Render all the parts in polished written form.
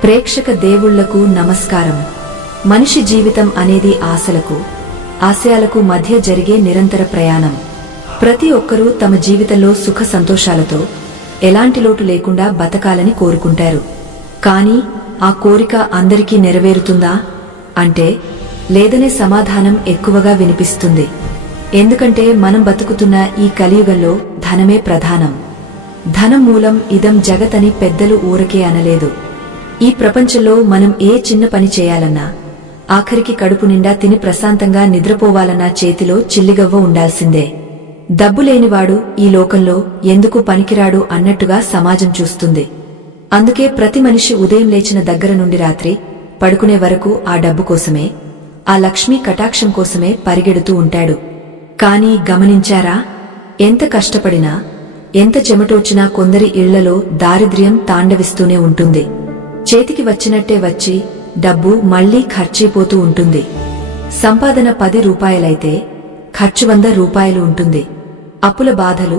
ప్రేక్షక దేవుళ్లకు నమస్కారం. మనిషి జీవితం అనేది ఆశలకు, ఆశయాలకు మధ్య జరిగే నిరంతర ప్రయాణం. ప్రతి ఒక్కరూ తమ జీవితంలో సుఖ సంతోషాలతో ఎలాంటి లోటు లేకుండా బతకాలని కోరుకుంటారు. కానీ ఆ కోరిక అందరికీ నెరవేరుతుందా అంటే లేదనే సమాధానం ఎక్కువగా వినిపిస్తుంది. ఎందుకంటే మనం బతుకుతున్న ఈ కలియుగంలో ధనమే ప్రధానం. ధనం మూలం ఇదం జగత్ అని పెద్దలు ఊరకే అనలేదు. ఈ ప్రపంచంలో మనం ఏ చిన్న పని చేయాలన్నా, ఆఖరికి కడుపు నిండా తిని ప్రశాంతంగా నిద్రపోవాలన్నా చేతిలో చిల్లిగవ్వ ఉండాల్సిందే. డబ్బు లేనివాడు ఈ లోకంలో ఎందుకు పనికిరాడు అన్నట్టుగా సమాజం చూస్తుంది. అందుకే ప్రతి మనిషి ఉదయం లేచిన దగ్గర నుండి రాత్రి పడుకునే వరకు ఆ డబ్బు కోసమే, ఆ లక్ష్మీ కటాక్షం కోసమే పరిగెడుతూ ఉంటాడు. కానీ గమనించారా, ఎంత కష్టపడినా, ఎంత చెమటోడ్చినా కొందరి ఇళ్లలో దారిద్ర్యం తాండవిస్తూనే ఉంటుంది. చేతికి వచ్చినట్టే వచ్చి డబ్బు మళ్లీ ఖర్చయిపోతూ ఉంటుంది. సంపాదన 10 రూపాయలైతే ఖర్చు 100 రూపాయలు ఉంటుంది. అప్పుల బాధలు,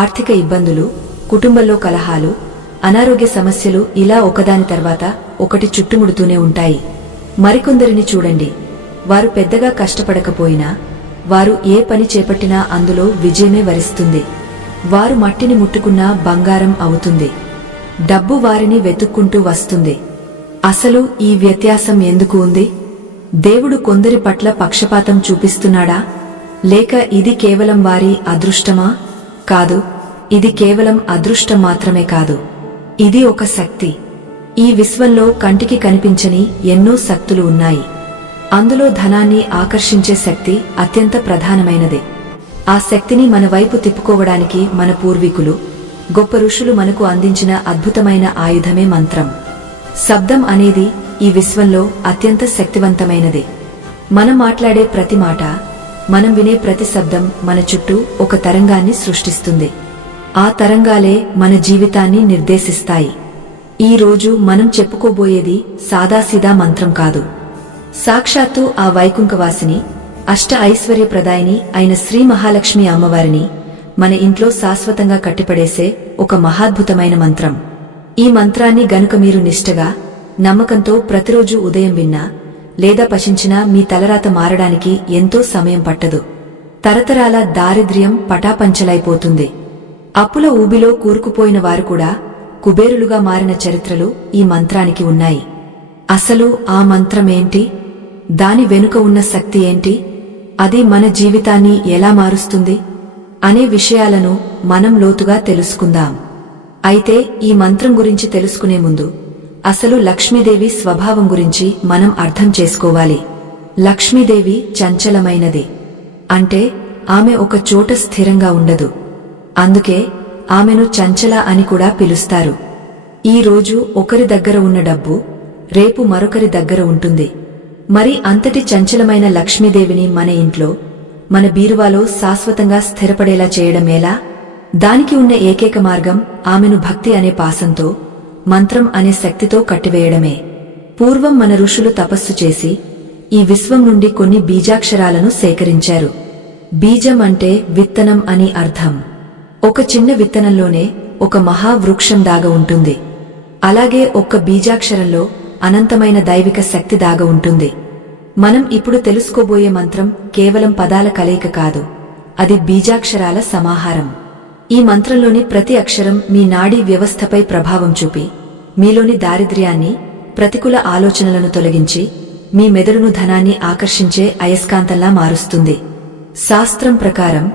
ఆర్థిక ఇబ్బందులు, కుటుంబంలో కలహాలు, అనారోగ్య సమస్యలు ఇలా ఒకదాని తర్వాత ఒకటి చుట్టుముడుతూనే ఉంటాయి. మరికొందరిని చూడండి, వారు పెద్దగా కష్టపడకపోయినా, వారు ఏ పని చేపట్టినా అందులో విజయమే వరిస్తుంది. వారు మట్టిని ముట్టుకున్నా బంగారం అవుతుంది. డబ్బు వారిని వెతుక్కుంటూ వస్తుంది. అసలు ఈ వ్యత్యాసం ఎందుకు ఉంది? దేవుడు కొందరి పట్ల పక్షపాతం చూపిస్తున్నాడా? లేక ఇది కేవలం వారి అదృష్టమా? కాదు, ఇది కేవలం అదృష్టం మాత్రమే కాదు. ఇది ఒక శక్తి. ఈ విశ్వంలో కంటికి కనిపించని ఎన్నో శక్తులు ఉన్నాయి. అందులో ధనాన్ని ఆకర్షించే శక్తి అత్యంత ప్రధానమైనది. ఆ శక్తిని మన వైపు తిప్పుకోవడానికి మన పూర్వీకులు, గొప్ప ఋషులు మనకు అందించిన అద్భుతమైన ఆయుధమే మంత్రం. శబ్దం అనేది ఈ విశ్వంలో అత్యంత శక్తివంతమైనది. మనం మాట్లాడే ప్రతి మాట, మనం వినే ప్రతి శబ్దం మన చుట్టూ ఒక తరంగాన్ని సృష్టిస్తుంది. ఆ తరంగాలే మన జీవితాన్ని నిర్దేశిస్తాయి. ఈ రోజు మనం చెప్పుకోబోయేది సాదాసీదా మంత్రం కాదు. సాక్షాత్తు ఆ వైకుంఠవాసిని, అష్ట ఐశ్వర్యప్రదాయిని అయిన శ్రీ మహాలక్ష్మి అమ్మవారిని మన ఇంట్లో శాశ్వతంగా కట్టిపడేసే ఒక మహాద్భుతమైన మంత్రం. ఈ మంత్రాన్ని గనుక మీరు నిష్టగా, నమ్మకంతో ప్రతిరోజు ఉదయం విన్నా లేదా పఠించినా మీ తలరాత మారడానికి ఎంతో సమయం పట్టదు. తరతరాల దారిద్ర్యం పటాపంచలైపోతుంది. అప్పుల ఊబిలో కూరుకుపోయిన వారు కూడా కుబేరులుగా మారిన చరిత్రలు ఈ మంత్రానికి ఉన్నాయి. అసలు ఆ మంత్రమేంటి? దాని వెనుక ఉన్న శక్తి ఏంటి? అది మన జీవితాన్ని ఎలా మారుస్తుంది అనే విషయాలను మనం లోతుగా తెలుసుకుందాం. అయితే ఈ మంత్రం గురించి తెలుసుకునే ముందు అసలు లక్ష్మీదేవి స్వభావం గురించి మనం అర్థం చేసుకోవాలి. లక్ష్మీదేవి చంచలమైనది. అంటే ఆమె ఒక చోట స్థిరంగా ఉండదు. అందుకే ఆమెను చంచల అని కూడా పిలుస్తారు. ఈ రోజు ఒకరి దగ్గర ఉన్న డబ్బు రేపు మరొకరి దగ్గర ఉంటుంది. మరి అంతటి చంచలమైన లక్ష్మీదేవిని మన ఇంట్లో, మన బీరువాలో శాశ్వతంగా స్థిరపడేలా చేయడం ఎలా? దానికి ఉన్న ఏకైక మార్గం ఆమెను భక్తి అనే పాసంతో, మంత్రం అనే శక్తితో కట్టివేయడమే. పూర్వం మన ఋషులు తపస్సు చేసి ఈ విశ్వం నుండి కొన్ని బీజాక్షరాలను సేకరించారు. బీజం అంటే విత్తనం అని అర్థం. ఒక చిన్న విత్తనంలోనే ఒక మహావృక్షం దాగ ఉంటుంది. అలాగే ఒక్క బీజాక్షరంలో అనంతమైన దైవిక శక్తి దాగ ఉంటుంది. మనం ఇప్పుడు తెలుసుకోబోయే మంత్రం కేవలం పదాల కలయిక కాదు, అది బీజాక్షరాల సమాహారం. ఈ మంత్రంలోని ప్రతి అక్షరం మీ నాడీ వ్యవస్థపై ప్రభావం చూపి, మీలోని దారిద్ర్యాన్ని, ప్రతికూల ఆలోచనలను తొలగించి, మీ మెదడును ధనాన్ని ఆకర్షించే అయస్కాంతంలా మారుస్తుంది. శాస్త్రం ప్రకారం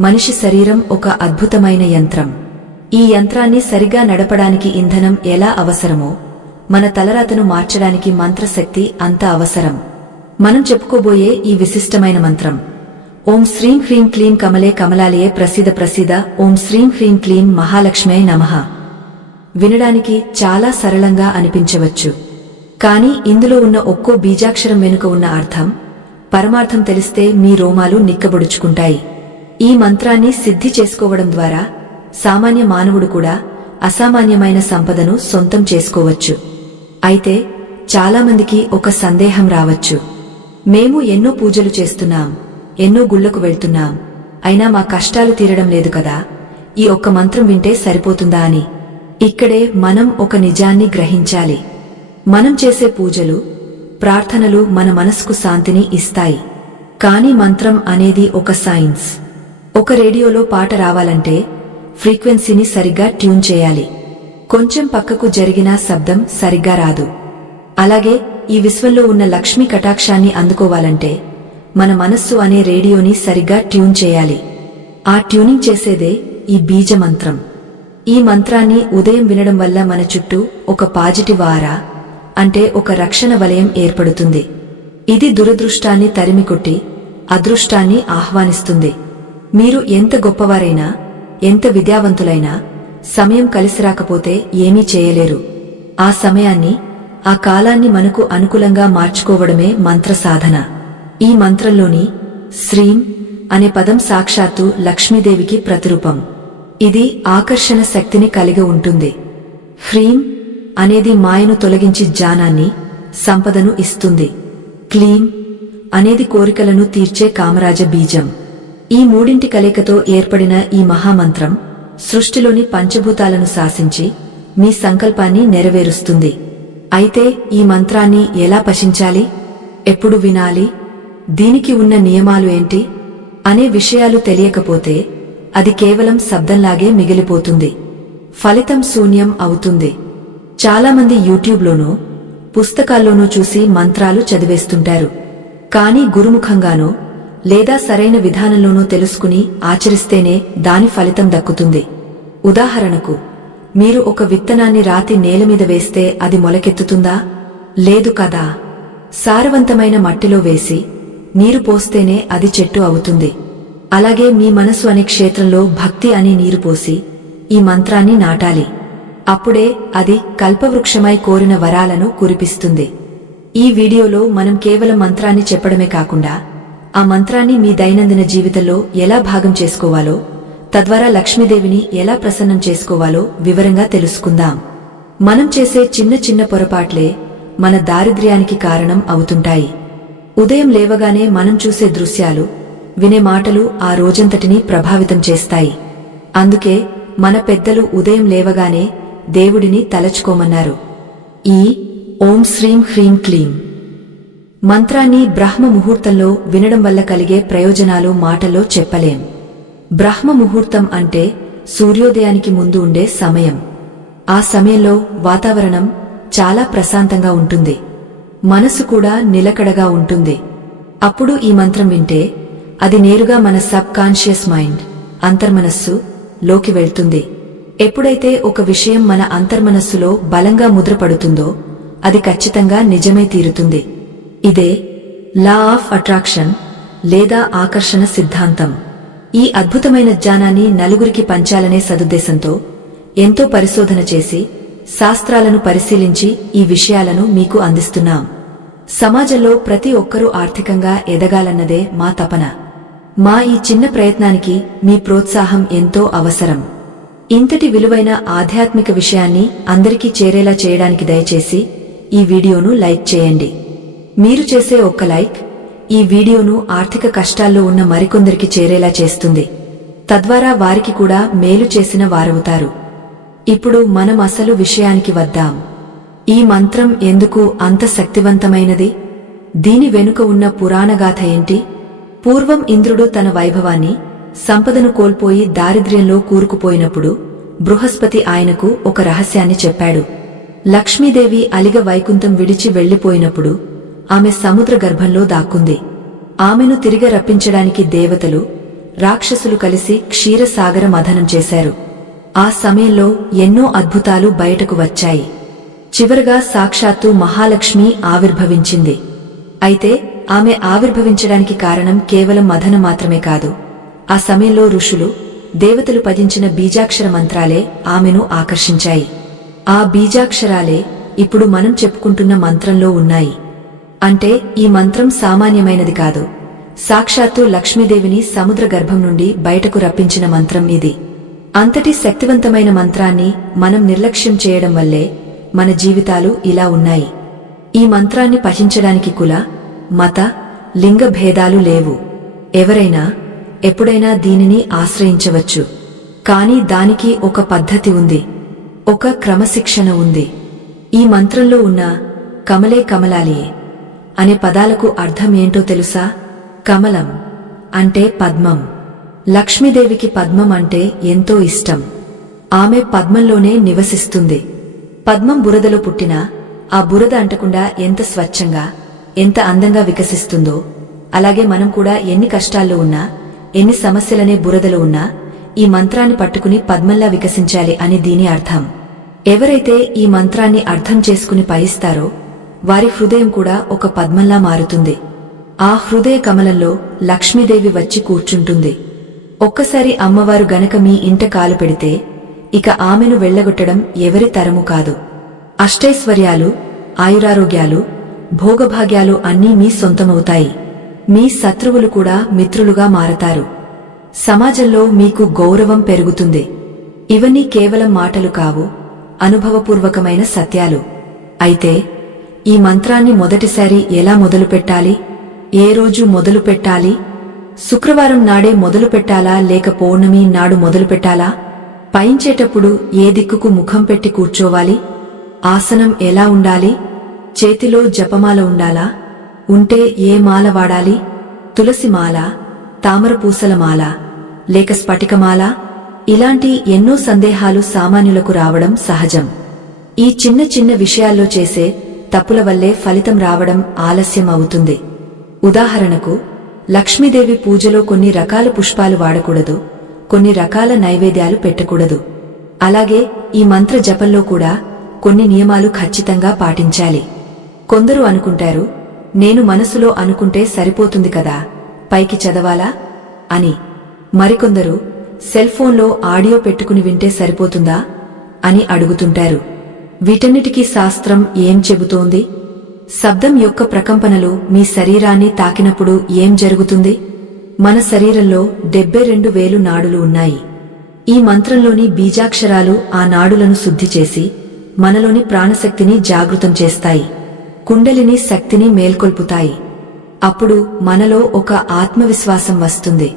మనిషి శరీరం ఒక అద్భుతమైన యంత్రం. ఈ యంత్రాన్ని సరిగా నడపడానికి ఇంధనం ఎలా అవసరమో, మన తలరాతను మార్చడానికి మంత్రశక్తి అంత అవసరం. మనం చెప్పుకోబోయే ఈ విశిష్టమైన మంత్రం ఓం శ్రీం హ్రీం క్లీం కమలే కమలాలయే ప్రసీద ప్రసీద ఓం శ్రీం హ్రీం క్లీం మహాలక్ష్మే నమః. వినడానికి చాలా సరళంగా అనిపించవచ్చు. కానీ ఇందులో ఉన్న ఒక్కో బీజాక్షరం వెనుక ఉన్న అర్థం, పరమార్థం తెలిస్తే మీ రోమాలు నిక్కబొడుచుకుంటాయి. ఈ మంత్రాన్ని సిద్ధి చేసుకోవడం ద్వారా సామాన్య మానవుడు కూడా అసామాన్యమైన సంపదను సొంతం చేసుకోవచ్చు. అయితే చాలామందికి ఒక సందేహం రావచ్చు. మేము ఎన్నో పూజలు చేస్తున్నాం, ఎన్నో గుళ్లకు వెళ్తున్నాం, అయినా మా కష్టాలు తీరడం లేదు కదా, ఈ ఒక్క మంత్రం వింటే సరిపోతుందా అని. ఇక్కడే మనం ఒక నిజాన్ని గ్రహించాలి. మనం చేసే పూజలు ప్రార్థనలు మన మనసుకు శాంతిని ఇస్తాయి. కానీ మంత్రం అనేది ఒక సైన్స్. ఒక రేడియోలో పాట రావాలంటే ఫ్రీక్వెన్సీని సరిగ్గా ట్యూన్ చేయాలి. కొంచెం పక్కకు జరిగినా శబ్దం సరిగ్గా రాదు. అలాగే ఈ విశ్వంలో ఉన్న లక్ష్మీ కటాక్షాన్ని అందుకోవాలంటే మన మనస్సు అనే రేడియోని సరిగ్గా ట్యూన్ చేయాలి. ఆ ట్యూనింగ్ చేసేదే ఈ బీజ మంత్రం. ఈ మంత్రాన్ని ఉదయం వినడం వల్ల మన చుట్టూ ఒక పాజిటివ్ ఆరా, అంటే ఒక రక్షణ వలయం ఏర్పడుతుంది. ఇది దురదృష్టాన్ని తరిమికొట్టి అదృష్టాన్ని ఆహ్వానిస్తుంది. మీరు ఎంత గొప్పవారైనా, ఎంత విద్యావంతులైనా సమయం కలిసి రాకపోతే ఏమీ చేయలేరు. ఆ సమయాన్ని, ఆ కాలాన్ని మనకు అనుకూలంగా మార్చుకోవడమే మంత్ర సాధన. ఈ మంత్రంలోని శ్రీం అనే పదం సాక్షాత్తు లక్ష్మీదేవికి ప్రతిరూపం. ఇది ఆకర్షణ శక్తిని కలిగి ఉంటుంది. హ్రీం అనేది మాయను తొలగించి జ్ఞానాన్ని, సంపదను ఇస్తుంది. క్లీం అనేది కోరికలను తీర్చే కామరాజ బీజం. ఈ మూడింటి కలయికతో ఏర్పడిన ఈ మహామంత్రం సృష్టిలోని పంచభూతాలను శాసించి మీ సంకల్పాన్ని నెరవేరుస్తుంది. అయితే ఈ మంత్రాన్ని ఎలా పఠించాలి, ఎప్పుడు వినాలి, దీనికి ఉన్న నియమాలు ఏంటి అనే విషయాలు తెలియకపోతే అది కేవలం శబ్దంలాగే మిగిలిపోతుంది. ఫలితం శూన్యం అవుతుంది. చాలామంది యూట్యూబ్లోనూ పుస్తకాల్లోనూ చూసి మంత్రాలు చదివేస్తుంటారు. కానీ గురుముఖంగానో లేదా సరైన విధానంలోనూ తెలుసుకుని ఆచరిస్తేనే దాని ఫలితం దక్కుతుంది. ఉదాహరణకు, మీరు ఒక విత్తనాన్ని రాతి నేలమీద వేస్తే అది మొలకెత్తుతుందా? లేదు కదా. సారవంతమైన మట్టిలో వేసి నీరు పోస్తేనే అది చెట్టు అవుతుంది. అలాగే మీ మనసు అనే క్షేత్రంలో భక్తి అనే నీరు పోసి ఈ మంత్రాన్ని నాటాలి. అప్పుడే అది కల్పవృక్షమై కోరిన వరాలను కురిపిస్తుంది. ఈ వీడియోలో మనం కేవలం మంత్రాన్ని చెప్పడమే కాకుండా ఆ మంత్రాన్ని మీ దైనందిన జీవితంలో ఎలా భాగం చేసుకోవాలో, తద్వారా లక్ష్మీదేవిని ఎలా ప్రసన్నం చేసుకోవాలో వివరంగా తెలుసుకుందాం. మనం చేసే చిన్న చిన్న పొరపాట్లే మన దారిద్ర్యానికి కారణం అవుతుంటాయి. ఉదయం లేవగానే మనం చూసే దృశ్యాలు, వినే మాటలు ఆ రోజంతటినీ ప్రభావితం చేస్తాయి. అందుకే మన పెద్దలు ఉదయం లేవగానే దేవుడిని తలచుకోమన్నారు. ఈ ఓం శ్రీం హ్రీం క్లీం మంత్రాన్ని బ్రహ్మ ముహూర్తంలో వినడం వల్ల కలిగే ప్రయోజనాలు మాటల్లో చెప్పలేం. బ్రహ్మ ముహూర్తం అంటే సూర్యోదయానికి ముందు ఉండే సమయం. ఆ సమయంలో వాతావరణం చాలా ప్రశాంతంగా ఉంటుంది. మనసు కూడా నిలకడగా ఉంటుంది. అప్పుడు ఈ మంత్రం వింటే అది నేరుగా మన సబ్ కాన్షియస్ మైండ్, అంతర్మనస్సు లోకి వెళ్తుంది. ఎప్పుడైతే ఒక విషయం మన అంతర్మనస్సులో బలంగా ముద్రపడుతుందో అది ఖచ్చితంగా నిజమై తీరుతుంది. ఇదే లా ఆఫ్ అట్రాక్షన్ లేదా ఆకర్షణ సిద్ధాంతం. ఈ అద్భుతమైన జ్ఞానాన్ని నలుగురికి పంచాలనే సదుద్దేశంతో ఎంతో పరిశోధన చేసి శాస్త్రాలను పరిశీలించి ఈ విషయాలను మీకు అందిస్తున్నాం. సమాజంలో ప్రతి ఒక్కరూ ఆర్థికంగా ఎదగాలన్నదే మా తపన. మా ఈ చిన్న ప్రయత్నానికి మీ ప్రోత్సాహం ఎంతో అవసరం. ఇంతటి విలువైన ఆధ్యాత్మిక విషయాన్ని అందరికీ చేరేలా చేయడానికి దయచేసి ఈ వీడియోను లైక్ చేయండి. మీరు చేసే ఒక్క లైక్ ఈ వీడియోను ఆర్థిక కష్టాల్లో ఉన్న మరికొందరికి చేరేలా చేస్తుంది. తద్వారా వారికి కూడా మేలు చేసిన వారవుతారు. ఇప్పుడు మనం అసలు విషయానికి వద్దాం. ఈ మంత్రం ఎందుకు అంత శక్తివంతమైనది? దీని వెనుక ఉన్న పురాణగాథ ఏంటి? పూర్వం ఇంద్రుడు తన వైభవాన్ని, సంపదను కోల్పోయి దారిద్ర్యంలో కూరుకుపోయినప్పుడు బృహస్పతి ఆయనకు ఒక రహస్యాన్ని చెప్పాడు. లక్ష్మీదేవి అలిగ వైకుంఠం విడిచి వెళ్లిపోయినప్పుడు ఆమె సముద్ర గర్భంలో దాక్కుంది. ఆమెను తిరిగి రప్పించడానికి దేవతలు, రాక్షసులు కలిసి క్షీరసాగర మథనం చేశారు. ఆ సమయంలో ఎన్నో అద్భుతాలు బయటకు వచ్చాయి. చివరగా సాక్షాత్తు మహాలక్ష్మి ఆవిర్భవించింది. అయితే ఆమె ఆవిర్భవించడానికి కారణం కేవలం మథనం మాత్రమే కాదు. ఆ సమయంలో ఋషులు, దేవతలు పఠించిన బీజాక్షర మంత్రాలే ఆమెను ఆకర్షించాయి. ఆ బీజాక్షరాలే ఇప్పుడు మనం చెప్పుకుంటున్న మంత్రంలో ఉన్నాయి. అంటే ఈ మంత్రం సామాన్యమైనది కాదు. సాక్షాత్తు లక్ష్మీదేవిని సముద్ర గర్భం నుండి బయటకు రప్పించిన మంత్రం ఇది. అంతటి శక్తివంతమైన మంత్రాన్ని మనం నిర్లక్ష్యం చేయడం వల్లే మన జీవితాలు ఇలా ఉన్నాయి. ఈ మంత్రాన్ని పఠించడానికి కుల, మత, లింగ భేదాలు లేవు. ఎవరైనా ఎప్పుడైనా దీనిని ఆశ్రయించవచ్చు. కానీ దానికి ఒక పద్ధతి ఉంది, ఒక క్రమశిక్షణ ఉంది. ఈ మంత్రంలో ఉన్న కమలే కమలాలియే అనే పదాలకు అర్థం ఏంటో తెలుసా? కమలం అంటే పద్మం. లక్ష్మీదేవికి పద్మం అంటే ఎంతో ఇష్టం. ఆమె పద్మంలోనే నివసిస్తుంది. పద్మం బురదలో పుట్టినా ఆ బురద అంటకుండా ఎంత స్వచ్ఛంగా, ఎంత అందంగా వికసిస్తుందో, అలాగే మనం కూడా ఎన్ని కష్టాల్లో ఉన్నా, ఎన్ని సమస్యలనే బురదలో ఉన్నా ఈ మంత్రాన్ని పట్టుకుని పద్మంలా వికసించాలి అని దీని అర్థం. ఎవరైతే ఈ మంత్రాన్ని అర్థం చేసుకుని పయిస్తారో వారి హృదయం కూడా ఒక పద్మంలా మారుతుంది. ఆ హృదయ కమలంలో లక్ష్మీదేవి వచ్చి కూర్చుంటుంది. ఒక్కసారి అమ్మవారు గనక మీ ఇంట కాలు పెడితే ఇక ఆమెను వెళ్లగొట్టడం ఎవరి తరము కాదు. అష్టైశ్వర్యాలు, ఆయురారోగ్యాలు, భోగభాగ్యాలు అన్నీ మీ సొంతమవుతాయి. మీ శత్రువులు కూడా మిత్రులుగా మారతారు. సమాజంలో మీకు గౌరవం పెరుగుతుంది. ఇవన్నీ కేవలం మాటలు కావు, అనుభవపూర్వకమైన సత్యాలు. అయితే ఈ మంత్రాన్ని మొదటిసారి ఎలా మొదలుపెట్టాలి? ఏ రోజు మొదలు పెట్టాలి? శుక్రవారం నాడే మొదలు పెట్టాలా లేక పౌర్ణమి నాడు మొదలు పెట్టాలా? పయించేటప్పుడు ఏ దిక్కుకు ముఖం పెట్టి కూర్చోవాలి? ఆసనం ఎలా ఉండాలి? చేతిలో జపమాల ఉండాలా? ఉంటే ఏ మాల వాడాలి? తులసి మాల, తామరపూసల మాల, లేక స్ఫటికమాల? ఇలాంటి ఎన్నో సందేహాలు సామాన్యులకు రావడం సహజం. ఈ చిన్న చిన్న విషయాల్లో చేసే తప్పుల వల్లే ఫలితం రావడం ఆలస్యం అవుతుంది. ఉదాహరణకు, లక్ష్మీదేవి పూజలో కొన్ని రకాల పుష్పాలు వాడకూడదు, కొన్ని రకాల నైవేద్యాలు పెట్టకూడదు. అలాగే ఈ మంత్ర జపంలో కూడా కొన్ని నియమాలు ఖచ్చితంగా పాటించాలి. కొందరు అనుకుంటారు, నేను మనసులో అనుకుంటే సరిపోతుంది కదా, పైకి చదవాలా అని. మరికొందరు సెల్ఫోన్లో ఆడియో పెట్టుకుని వింటే సరిపోతుందా అని అడుగుతుంటారు. వీటన్నిటికీ శాస్త్రం ఏం చెబుతోంది? శబ్దం యొక్క ప్రకంపనలు మీ శరీరాన్ని తాకినప్పుడు ఏం జరుగుతుంది? మన శరీరంలో 72,000 నాడులు ఉన్నాయి. ఈ మంత్రంలోని బీజాక్షరాలు ఆ నాడులను శుద్ధి చేసి మనలోని ప్రాణశక్తిని జాగృతం చేస్తాయి, కుండలిని శక్తిని మేల్కొల్పుతాయి. అప్పుడు మనలో ఒక ఆత్మవిశ్వాసం వస్తుంది.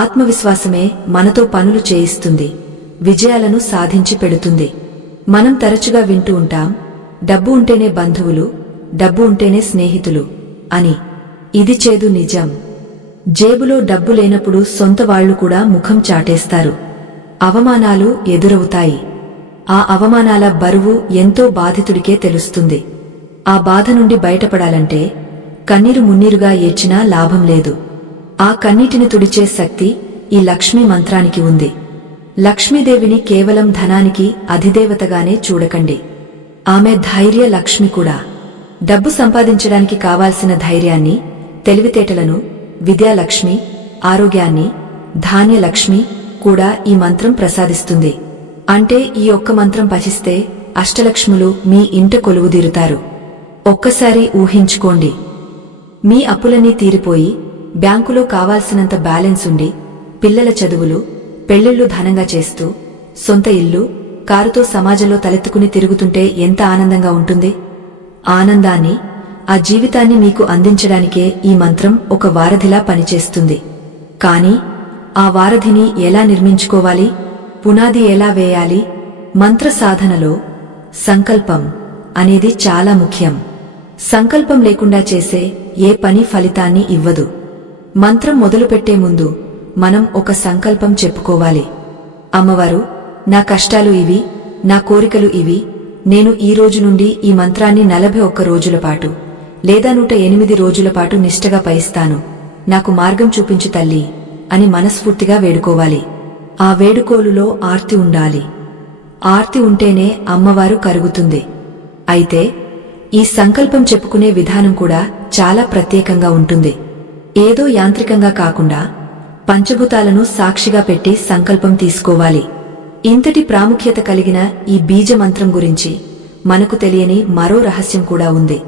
ఆత్మవిశ్వాసమే మనతో పనులు చేయిస్తుంది, విజయాలను సాధించి పెడుతుంది. మనం తరచుగా వింటూ ఉంటాం, డబ్బు ఉంటేనే బంధువులు, డబ్బు ఉంటేనే స్నేహితులు అని. ఇది చేదు నిజం. జేబులో డబ్బు లేనప్పుడు సొంత వాళ్లు కూడా ముఖం చాటేస్తారు. అవమానాలు ఎదురవుతాయి. ఆ అవమానాల బరువు ఎంతో బాధితుడికే తెలుస్తుంది. ఆ బాధ నుండి బయటపడాలంటే కన్నీరు మున్నీరుగా ఏడ్చినా లాభం లేదు. ఆ కన్నీటిని తుడిచే శక్తి ఈ లక్ష్మీ మంత్రానికి ఉంది. లక్ష్మీదేవిని కేవలం ధనానికి అధిదేవతగానే చూడకండి. ఆమె ధైర్య లక్ష్మి కూడా. డబ్బు సంపాదించడానికి కావాల్సిన ధైర్యాన్ని, తెలివితేటలను, విద్యాలక్ష్మి, ఆరోగ్యాన్ని, ధాన్యలక్ష్మి కూడా ఈ మంత్రం ప్రసాదిస్తుంది. అంటే ఈ ఒక్క మంత్రం పఠిస్తే అష్టలక్ష్ములు మీ ఇంట కొలువుదీరుతారు. ఒక్కసారి ఊహించుకోండి, మీ అప్పులన్నీ తీరిపోయి బ్యాంకులో కావాల్సినంత బ్యాలెన్స్ ఉండి, పిల్లల చదువులు, పెళ్లిళ్లు ధనంగా చేస్తూ, సొంత ఇల్లు, కారుతో సమాజంలో తలెత్తుకుని తిరుగుతుంటే ఎంత ఆనందంగా ఉంటుంది? ఆనందాన్ని, ఆ జీవితాన్ని మీకు అందించడానికే ఈ మంత్రం ఒక వారధిలా పనిచేస్తుంది. కాని ఆ వారధిని ఎలా నిర్మించుకోవాలి? పునాది ఎలా వేయాలి? మంత్ర సాధనలో సంకల్పం అనేది చాలా ముఖ్యం. సంకల్పం లేకుండా చేసే ఏ పని ఫలితాన్ని ఇవ్వదు. మంత్రం మొదలుపెట్టే ముందు మనం ఒక సంకల్పం చెప్పుకోవాలి. అమ్మవారు, నా కష్టాలు ఇవి, నా కోరికలు ఇవి, నేను ఈ రోజు నుండి ఈ మంత్రాన్ని 41 రోజుల పాటు లేదా 108 రోజుల పాటు నిష్టగా పయిస్తాను, నాకు మార్గం చూపించు తల్లి అని మనస్ఫూర్తిగా వేడుకోవాలి. ఆ వేడుకోలులో ఆర్తి ఉండాలి. ఆర్తి ఉంటేనే అమ్మవారు కరుగుతుంది. అయితే ఈ సంకల్పం చెప్పుకునే విధానం కూడా చాలా ప్రత్యేకంగా ఉంటుంది. ఏదో యాంత్రికంగా కాకుండా పంచభూతాలను సాక్షిగా పెట్టి సంకల్పం తీసుకోవాలి. ఇంతటి ప్రాముఖ్యత కలిగిన ఈ బీజ మంత్రం గురించి మనకు తెలియని మరో రహస్యం కూడా ఉంది.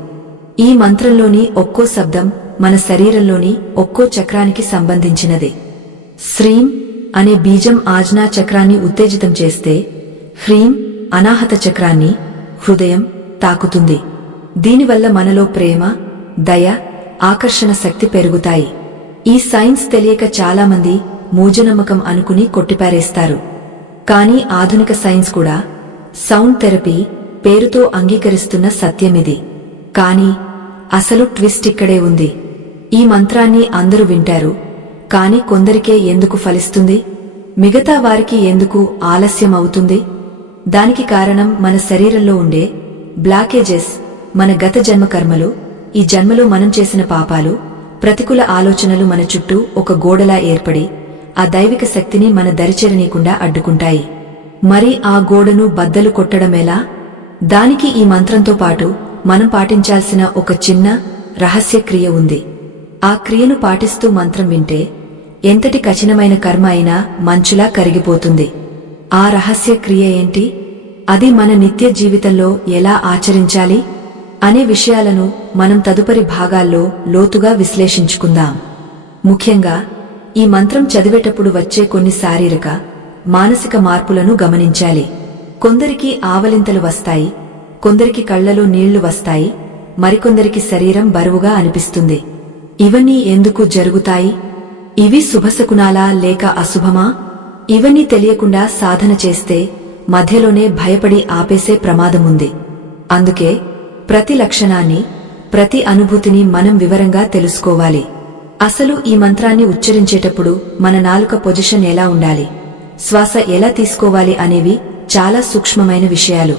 ఈ మంత్రంలోని ఒక్కో శబ్దం మన శరీరంలోని ఒక్కో చక్రానికి సంబంధించినది. శ్రీం అనే బీజం ఆజ్ఞా చక్రాన్ని ఉత్తేజితం చేస్తే, హ్రీం అనాహత చక్రాన్ని, హృదయం తాకుతుంది. దీనివల్ల మనలో ప్రేమ, దయ, ఆకర్షణ శక్తి పెరుగుతాయి. ఈ సైన్స్ తెలియక చాలామంది మూఢనమ్మకం అనుకుని కొట్టిపారేస్తారు. కానీ ఆధునిక సైన్స్ కూడా సౌండ్ థెరపీ పేరుతో అంగీకరిస్తున్న సత్యమిది. కాని అసలు ట్విస్ట్ ఇక్కడే ఉంది. ఈ మంత్రాన్ని అందరూ వింటారు, కాని కొందరికే ఎందుకు ఫలిస్తుంది, మిగతా వారికి ఎందుకు ఆలస్యం అవుతుంది? దానికి కారణం మన శరీరంలో ఉండే బ్లాకేజెస్, మన గత జన్మ కర్మలు, ఈ జన్మలో మనం చేసిన పాపాలు, ప్రతికూల ఆలోచనలు మన చుట్టూ ఒక గోడలా ఏర్పడి ఆ దైవిక శక్తిని మన దరిచేరనీయకుండా అడ్డుకుంటాయి. మరి ఆ గోడను బద్దలు కొట్టడమేలా? దానికి ఈ మంత్రంతో పాటు మనం పాటించాల్సిన ఒక చిన్న రహస్య క్రియ ఉంది. ఆ క్రియను పాటిస్తూ మంత్రం వింటే ఎంతటి కఠినమైన కర్మ అయినా మంచులా కరిగిపోతుంది. ఆ రహస్య క్రియ ఏంటి? అది మన నిత్య జీవితంలో ఎలా ఆచరించాలి అనే విషయాలను మనం తదుపరి భాగాల్లో లోతుగా విశ్లేషించుకుందాం. ముఖ్యంగా ఈ మంత్రం చదివేటప్పుడు వచ్చే కొన్ని శారీరక, మానసిక మార్పులను గమనించాలి. కొందరికి ఆవలింతలు వస్తాయి, కొందరికి కళ్లలో నీళ్లు వస్తాయి, మరికొందరికి శరీరం బరువుగా అనిపిస్తుంది. ఇవన్నీ ఎందుకు జరుగుతాయి? ఇవి శుభశకునాలా లేక అశుభమా? ఇవన్నీ తెలియకుండా సాధన చేస్తే మధ్యలోనే భయపడి ఆపేసే ప్రమాదముంది. అందుకే ప్రతి లక్షణాన్ని, ప్రతి అనుభూతిని మనం వివరంగా తెలుసుకోవాలి. అసలు ఈ మంత్రాన్ని ఉచ్చరించేటప్పుడు మన నాలుక పొజిషన్ ఎలా ఉండాలి, శ్వాస ఎలా తీసుకోవాలి అనేవి చాలా సూక్ష్మమైన విషయాలు.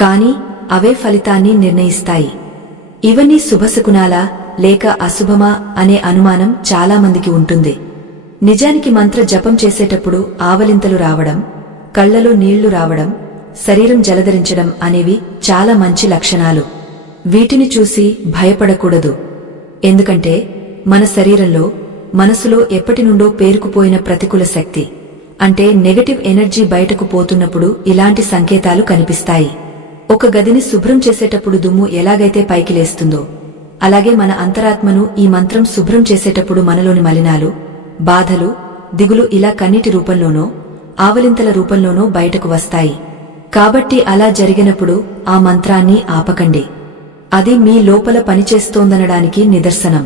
కాని అవే ఫలితాన్ని నిర్ణయిస్తాయి. ఇవన్నీ శుభశకునాలా లేక అశుభమా అనే అనుమానం చాలామందికి ఉంటుంది. నిజానికి మంత్ర జపం చేసేటప్పుడు ఆవలింతలు రావడం, కళ్లలో నీళ్లు రావడం, శరీరం జలధరించడం అనేవి చాలా మంచి లక్షణాలు. వీటిని చూసి భయపడకూడదు. ఎందుకంటే మన శరీరంలో, మనసులో ఎప్పటినుండో పేరుకుపోయిన ప్రతికూల శక్తి, అంటే నెగటివ్ ఎనర్జీ బయటకు పోతున్నప్పుడు ఇలాంటి సంకేతాలు కనిపిస్తాయి. ఒక గదిని శుభ్రం చేసేటప్పుడు దుమ్ము ఎలాగైతే పైకి లేస్తుందో, అలాగే మన అంతరాత్మను ఈ మంత్రం శుభ్రం చేసేటప్పుడు మనలోని మలినాలు, బాధలు, దిగులు ఇలా కన్నీటి రూపంలోనో, ఆవలింతల రూపంలోనో బయటకు వస్తాయి. కాబట్టి అలా జరిగినప్పుడు ఆ మంత్రాన్ని ఆపకండి. అది మీ లోపల పనిచేస్తోందనడానికి నిదర్శనం.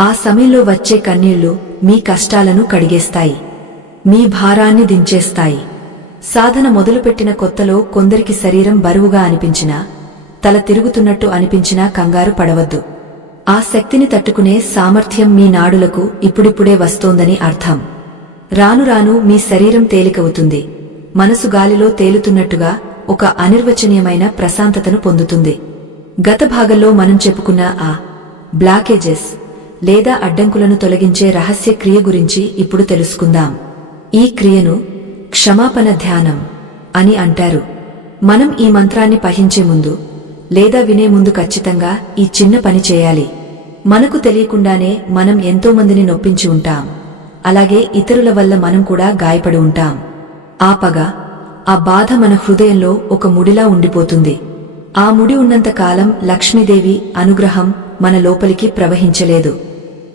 ఆ సమయంలో వచ్చే కన్నీళ్లు మీ కష్టాలను కడిగేస్తాయి, మీ భారాన్ని దించేస్తాయి. సాధన మొదలుపెట్టిన కొత్తలో కొందరికి శరీరం బరువుగా అనిపించినా, తల తిరుగుతున్నట్టు అనిపించినా కంగారు పడవద్దు. ఆ శక్తిని తట్టుకునే సామర్థ్యం మీ నాడులకు ఇప్పుడిప్పుడే వస్తోందని అర్థం. రాను రాను మీ శరీరం తేలికవుతుంది. మనసు గాలిలో తేలుతున్నట్టుగా ఒక అనిర్వచనీయమైన ప్రశాంతతను పొందుతుంది. గత భాగంలో మనం చెప్పుకున్న ఆ బ్లాకేజెస్ లేదా అడ్డంకులను తొలగించే రహస్య క్రియ గురించి ఇప్పుడు తెలుసుకుందాం. ఈ క్రియను క్షమాపణ ధ్యానం అని అంటారు. మనం ఈ మంత్రాన్ని పఠించే ముందు లేదా వినే ముందు ఖచ్చితంగా ఈ చిన్న పని చేయాలి. మనకు తెలియకుండానే మనం ఎంతో మందిని నొప్పించి ఉంటాం. అలాగే ఇతరుల వల్ల మనం కూడా గాయపడి ఉంటాం. ఆ పగ, ఆ బాధ మన హృదయంలో ఒక ముడిలా ఉండిపోతుంది. ఆ ముడి ఉన్నంత కాలం లక్ష్మీదేవి అనుగ్రహం మన లోపలికి ప్రవహించలేదు.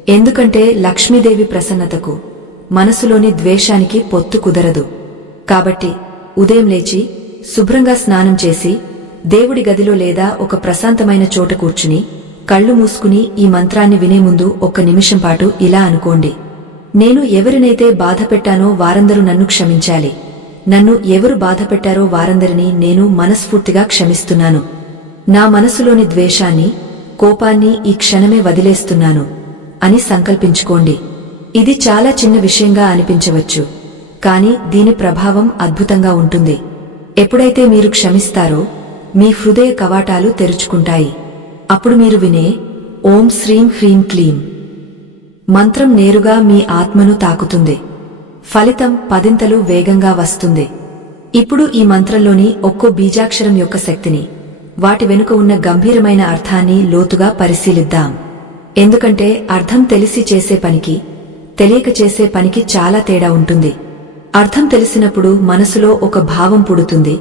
ఎందుకంటే లక్ష్మీదేవి ప్రసన్నతకు మనసులోని ద్వేషానికి పొత్తు కుదరదు. కాబట్టి ఉదయం లేచి శుభ్రంగా స్నానం చేసి దేవుడి గదిలో లేదా ఒక ప్రశాంతమైన చోట కూర్చుని కళ్ళు మూసుకుని ఈ మంత్రాన్ని వినే ముందు ఒక్క నిమిషం పాటు ఇలా అనుకోండి. నేను ఎవరినైతే బాధ పెట్టానో వారందరూ నన్ను క్షమించాలి. నన్ను ఎవరు బాధ పెట్టారో వారందరినీ నేను మనస్ఫూర్తిగా క్షమిస్తున్నాను. నా మనసులోని ద్వేషాన్ని, కోపాన్ని ఈ క్షణమే వదిలేస్తున్నాను అని సంకల్పించుకోండి. ఇది చాలా చిన్న విషయంగా అనిపించవచ్చు, కాని దీని ప్రభావం అద్భుతంగా ఉంటుంది. ఎప్పుడైతే మీరు క్షమిస్తారో మీ హృదయ కవాటాలు తెరుచుకుంటాయి. అప్పుడు మీరు వినే ఓం శ్రీం హ్రీం క్లీం మంత్రం నేరుగా మీ ఆత్మను తాకుతుంది. ఫలితం పదింతలు వేగంగా వస్తుంది. ఇప్పుడు ఈ మంత్రంలోని ఒక్కో బీజాక్షరం యొక్క శక్తిని, వాటి వెనుక ఉన్న గంభీరమైన అర్థాన్ని లోతుగా పరిశీలిద్దాం. ఎందుకంటే అర్థం తెలిసి చేసే పనికి, తెలియక చేసే పనికి చాలా తేడా ఉంటుంది. అర్థం తెలిసినప్పుడు మనసులో ఒక భావం పుడుతుంది.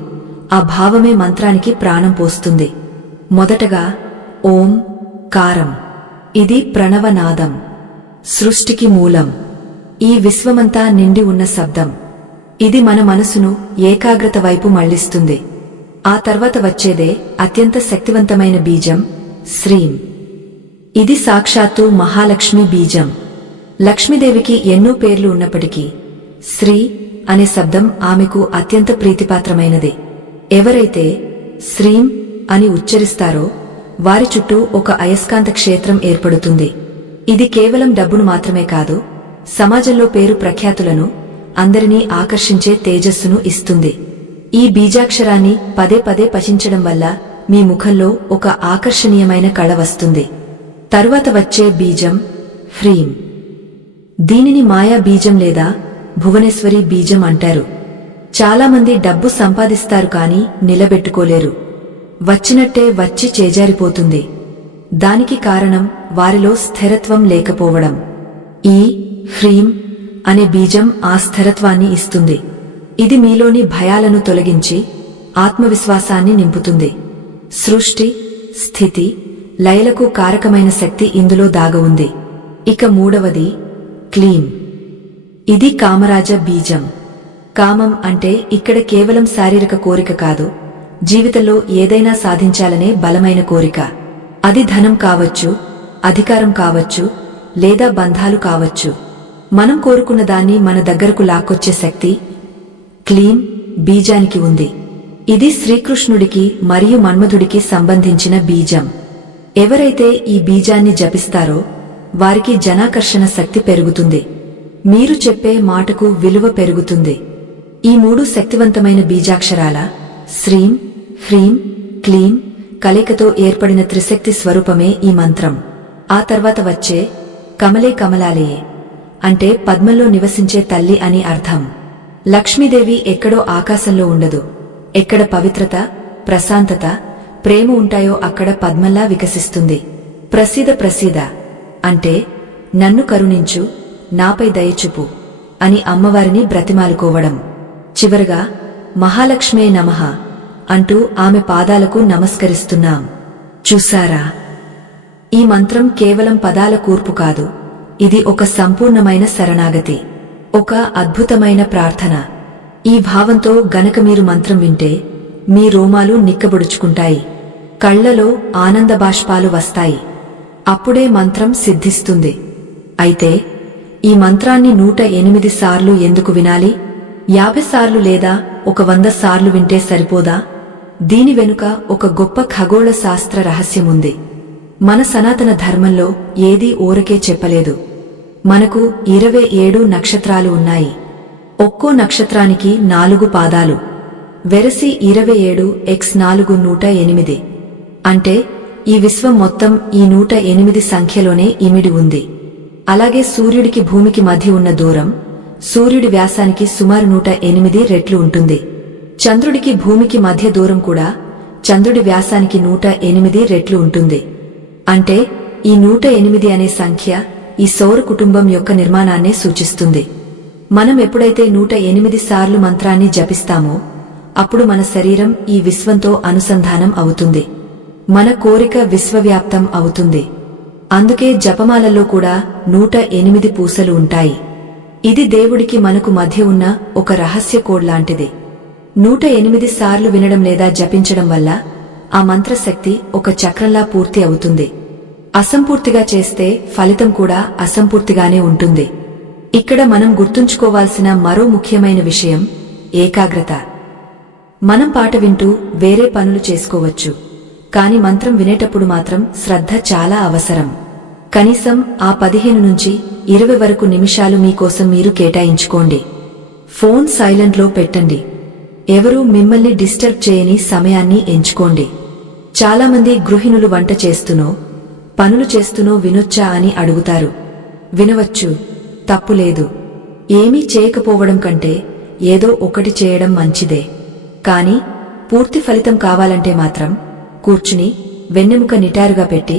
ఆ భావమే మంత్రానికి ప్రాణం పోస్తుంది. మొదటగా ఓం కారం. ఇది ప్రణవనాదం, సృష్టికి మూలం, ఈ విశ్వమంతా నిండి ఉన్న శబ్దం. ఇది మన మనసును ఏకాగ్రత వైపు మళ్లిస్తుంది. ఆ తర్వాత వచ్చేదే అత్యంత శక్తివంతమైన బీజం శ్రీం. ఇది సాక్షాత్తు మహాలక్ష్మి బీజం. లక్ష్మీదేవికి ఎన్నో పేర్లు ఉన్నప్పటికీ శ్రీ అనే శబ్దం ఆమెకు అత్యంత ప్రీతిపాత్రమైనది. ఎవరైతే శ్రీం అని ఉచ్చరిస్తారో వారి చుట్టూ ఒక అయస్కాంత క్షేత్రం ఏర్పడుతుంది. ఇది కేవలం డబ్బును మాత్రమే కాదు, సమాజంలో పేరు ప్రఖ్యాతులను, అందరినీ ఆకర్షించే తేజస్సును ఇస్తుంది. ఈ బీజాక్షరాన్ని పదే పదే పఠించడం వల్ల మీ ముఖంలో ఒక ఆకర్షణీయమైన కళ వస్తుంది. తరువాత వచ్చే బీజం హ్రీం. దీనిని మాయా బీజం లేదా భువనేశ్వరి బీజం అంటారు. చాలామంది డబ్బు సంపాదిస్తారు కాని నిలబెట్టుకోలేరు. వచ్చినట్టే వచ్చి చేజారిపోతుంది. దానికి కారణం వారిలో స్థిరత్వం లేకపోవడం. ఈ హ్రీం అనే బీజం ఆ స్థిరత్వాన్ని ఇస్తుంది. ఇది మీలోని భయాలను తొలగించి ఆత్మవిశ్వాసాన్ని నింపుతుంది. సృష్టి, స్థితి, లయలకు కారకమైన శక్తి ఇందులో దాగ ఉంది. ఇక మూడవది క్లీం. ఇది కామరాజ బీజం. కామం అంటే ఇక్కడ కేవలం శారీరక కోరిక కాదు, జీవితంలో ఏదైనా సాధించాలనే బలమైన కోరిక. అది ధనం కావచ్చు, అధికారం కావచ్చు, లేదా బంధాలు కావచ్చు. మనం కోరుకున్న దాన్ని మన దగ్గరకు లాక్కొచ్చే శక్తి క్లీం బీజానికి ఉంది. ఇది శ్రీకృష్ణుడికి మరియు మన్మధుడికి సంబంధించిన బీజం. ఎవరైతే ఈ బీజాన్ని జపిస్తారో వారికి జనాకర్షణ శక్తి పెరుగుతుంది. మీరు చెప్పే మాటకు విలువ పెరుగుతుంది. ఈ మూడు శక్తివంతమైన బీజాక్షరాల శ్రీం, హ్రీం, క్లీం కలయికతో ఏర్పడిన త్రిశక్తి స్వరూపమే ఈ మంత్రం. ఆ తర్వాత వచ్చే కమలే కమలాలయే అంటే పద్మంలో నివసించే తల్లి అని అర్థం. లక్ష్మీదేవి ఎక్కడో ఆకాశంలో ఉండదు. ఎక్కడ పవిత్రత, ప్రశాంతత, ప్రేమ ఉంటాయో అక్కడ పద్మంలా వికసిస్తుంది. ప్రసీద ప్రసీద అంటే నన్ను కరుణించు, నాపై దయచూపు అని అమ్మవారిని బ్రతిమాలుకోవడం. చివరగా మహాలక్ష్మే నమః అంటూ ఆమె పాదాలకు నమస్కరిస్తున్నాం. చూసారా, ఈ మంత్రం కేవలం పదాల కూర్పు కాదు, ఇది ఒక సంపూర్ణమైన శరణాగతి, ఒక అద్భుతమైన ప్రార్థన. ఈ భావంతో గనక మీరు మంత్రం వింటే మీ రోమాలు నిక్కబొడుచుకుంటాయి, కళ్లలో ఆనంద బాష్పాలు వస్తాయి. అప్పుడే మంత్రం సిద్ధిస్తుంది. అయితే ఈ మంత్రాన్ని 108 సార్లు ఎందుకు వినాలి? 50 సార్లు లేదా 100 సార్లు వింటే సరిపోదా? దీని వెనుక ఒక గొప్ప ఖగోళ శాస్త్ర రహస్యముంది. మన సనాతన ధర్మంలో ఏదీ ఊరకే చెప్పలేదు. మనకు 27 నక్షత్రాలు ఉన్నాయి. ఒక్కో నక్షత్రానికి 4 పాదాలు. వెరసి 27 x 4 108. అంటే ఈ విశ్వం మొత్తం ఈ 108 సంఖ్యలోనే ఇమిడి ఉంది. అలాగే సూర్యుడికి భూమికి మధ్య ఉన్న దూరం సూర్యుడి వ్యాసానికి సుమారు 108 రెట్లు ఉంటుంది. చంద్రుడికి భూమికి మధ్య దూరం కూడా చంద్రుడి వ్యాసానికి 108 రెట్లు ఉంటుంది. అంటే ఈ 108 అనే సంఖ్య ఈ సౌర కుటుంబం యొక్క నిర్మాణాన్నే సూచిస్తుంది. మనం ఎప్పుడైతే 108 సార్లు మంత్రాన్ని జపిస్తామో అప్పుడు మన శరీరం ఈ విశ్వంతో అనుసంధానం అవుతుంది. మన కోరిక విశ్వవ్యాప్తం అవుతుంది. అందుకే జపమాలలో కూడా 108 పూసలు ఉంటాయి. ఇది దేవుడికి మనకు మధ్య ఉన్న ఒక రహస్య కోడ్ లాంటిది. 108 సార్లు వినడం లేదా జపించడం వల్ల ఆ మంత్రశక్తి ఒక చక్రంలా పూర్తి అవుతుంది. అసంపూర్తిగా చేస్తే ఫలితం కూడా అసంపూర్తిగానే ఉంటుంది. ఇక్కడ మనం గుర్తుంచుకోవాల్సిన మరో ముఖ్యమైన విషయం ఏకాగ్రత. మనం పాట వింటూ వేరే పనులు చేసుకోవచ్చు, కాని మంత్రం వినేటప్పుడు మాత్రం శ్రద్ధ చాలా అవసరం. కనీసం ఆ 15 నుంచి 20 వరకు నిమిషాలు మీకోసం మీరు కేటాయించుకోండి. ఫోన్ సైలెంట్లో పెట్టండి. ఎవరూ మిమ్మల్ని డిస్టర్బ్ చేయని సమయాన్ని ఎంచుకోండి. చాలామంది గృహిణులు వంట చేస్తూనో పనులు చేస్తూనో వినొచ్చా అని అడుగుతారు. వినవచ్చు, తప్పులేదు. ఏమీ చేయకపోవడం కంటే ఏదో ఒకటి చేయడం మంచిదే. కాని పూర్తి ఫలితం కావాలంటే మాత్రం కూర్చుని వెన్నెముక నిటారుగా పెట్టి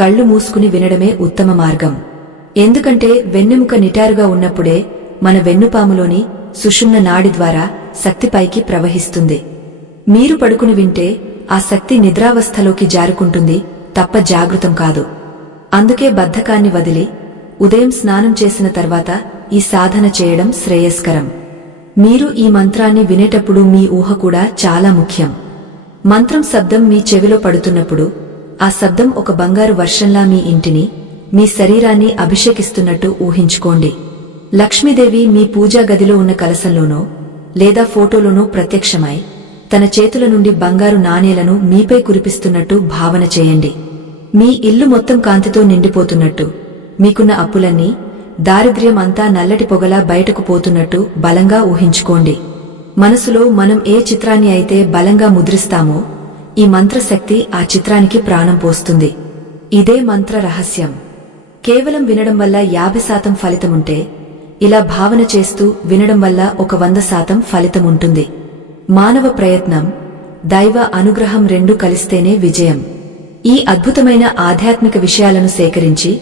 కళ్ళు మూసుకుని వినడమే ఉత్తమ మార్గం. ఎందుకంటే వెన్నెముక నిటారుగా ఉన్నప్పుడే మన వెన్నుపాములోని సుషుమ్న నాడి ద్వారా శక్తి పైకి ప్రవహిస్తుంది. మీరు పడుకుని వింటే ఆ శక్తి నిద్రావస్థలోకి జారుకుంటుంది తప్ప జాగృతం కాదు. అందుకే బద్ధకాన్ని వదిలి ఉదయం స్నానం చేసిన తర్వాత ఈ సాధన చేయడం శ్రేయస్కరం. మీరు ఈ మంత్రాన్ని వినేటప్పుడు మీ ఊహ కూడా చాలా ముఖ్యం. మంత్రం శబ్దం మీ చెవిలో పడుతున్నప్పుడు ఆ శబ్దం ఒక బంగారు వర్షంలా మీ ఇంటిని, మీ శరీరాన్ని అభిషేకిస్తున్నట్టు ఊహించుకోండి. లక్ష్మీదేవి మీ పూజా గదిలో ఉన్న కలశంలోనో లేదా ఫోటోలోనో ప్రత్యక్షమై తన చేతుల నుండి బంగారు నాణేలను మీపై కురిపిస్తున్నట్టు భావన చేయండి. మీ ఇల్లు మొత్తం కాంతితో నిండిపోతున్నట్టు, మీకున్న అప్పులన్నీ, దారిద్ర్యం అంతా నల్లటి పొగలా బయటకు పోతున్నట్టు బలంగా ఊహించుకోండి. మనసులో మనం ఏ చిత్రాన్ని అయితే బలంగా ముద్రిస్తామో ఈ మంత్రశక్తి ఆ చిత్రానికి ప్రాణం పోస్తుంది. ఇదే మంత్ర రహస్యం. కేవలం వినడం వల్ల 50% ఫలితముంటే, ఇలా భావన చేస్తూ వినడం వల్ల ఒక 100% ఫలితముంటుంది. మానవ ప్రయత్నం, దైవ అనుగ్రహం రెండూ కలిస్తేనే విజయం. ఈ అద్భుతమైన ఆధ్యాత్మిక విషయాలను సేకరించి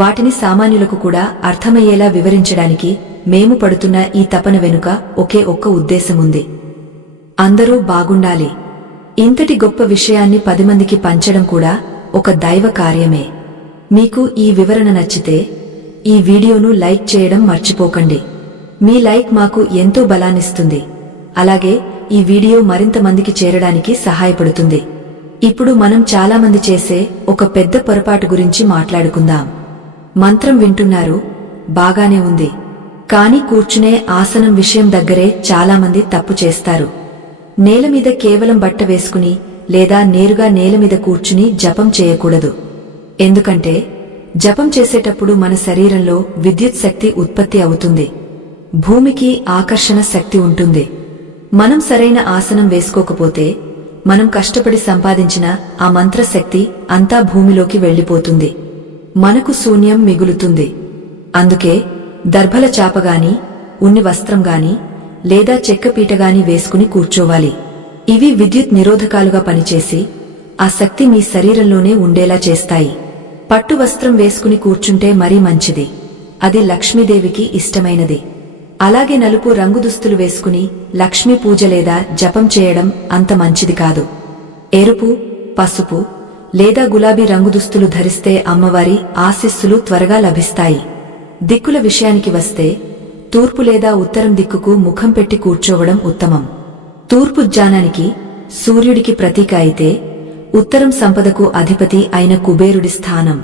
వాటిని సామాన్యులకు కూడా అర్థమయ్యేలా వివరించడానికి మేము పడుతున్న ఈ తపన వెనుక ఒకే ఒక్క ఉద్దేశముంది. అందరూ బాగుండాలి. ఇంతటి గొప్ప విషయాన్ని 10 మందికి పంచడం కూడా ఒక దైవ కార్యమే. మీకు ఈ వివరణ నచ్చితే ఈ వీడియోను లైక్ చేయడం మర్చిపోకండి. మీ లైక్ మాకు ఎంతో బలాన్నిస్తుంది. అలాగే ఈ వీడియో మరింత మందికి చేరడానికి సహాయపడుతుంది. ఇప్పుడు మనం చాలామంది చేసే ఒక పెద్ద పొరపాటు గురించి మాట్లాడుకుందాం. మంత్రం వింటున్నారు, బాగానే ఉంది. కాని కూర్చునే ఆసనం విషయం దగ్గరే చాలామంది తప్పు చేస్తారు. నేలమీద కేవలం బట్ట వేసుకుని లేదా నేరుగా నేలమీద కూర్చుని జపం చేయకూడదు. ఎందుకంటే జపం చేసేటప్పుడు మన శరీరంలో విద్యుత్ శక్తి ఉత్పత్తి అవుతుంది. భూమికి ఆకర్షణ శక్తి ఉంటుంది. మనం సరైన ఆసనం వేసుకోకపోతే మనం కష్టపడి సంపాదించిన ఆ మంత్రశక్తి అంతా భూమిలోకి వెళ్లిపోతుంది. మనకు శూన్యం మిగులుతుంది. అందుకే దర్భల చాపగాని, ఉన్ని వస్త్రంగాని లేదా చెక్కపీటగాని వేసుకుని కూర్చోవాలి. ఇవి విద్యుత్ నిరోధకాలుగా పనిచేసి ఆ శక్తి మీ శరీరంలోనే ఉండేలా చేస్తాయి. పట్టు వస్త్రం వేసుకుని కూర్చుంటే మరీ మంచిది. అది లక్ష్మీదేవికి ఇష్టమైనది. అలాగే నలుపు రంగు దుస్తులు వేసుకుని లక్ష్మీ పూజ లేదా జపం చేయడం అంత మంచిది కాదు. ఎరుపు, పసుపు లేదా గులాబీ రంగు దుస్తులు ధరిస్తే అమ్మవారి ఆశీస్సులు త్వరగా లభిస్తాయి. దిక్కుల విషయానికి వస్తే తూర్పు లేదా ఉత్తరం దిక్కుకు ముఖం పెట్టి కూర్చోవడం ఉత్తమం. తూర్పు జ్ఞానానికి, సూర్యుడికి ప్రతీక అయితే ఉత్తరం సంపదకు అధిపతి అయిన కుబేరుడి స్థానం.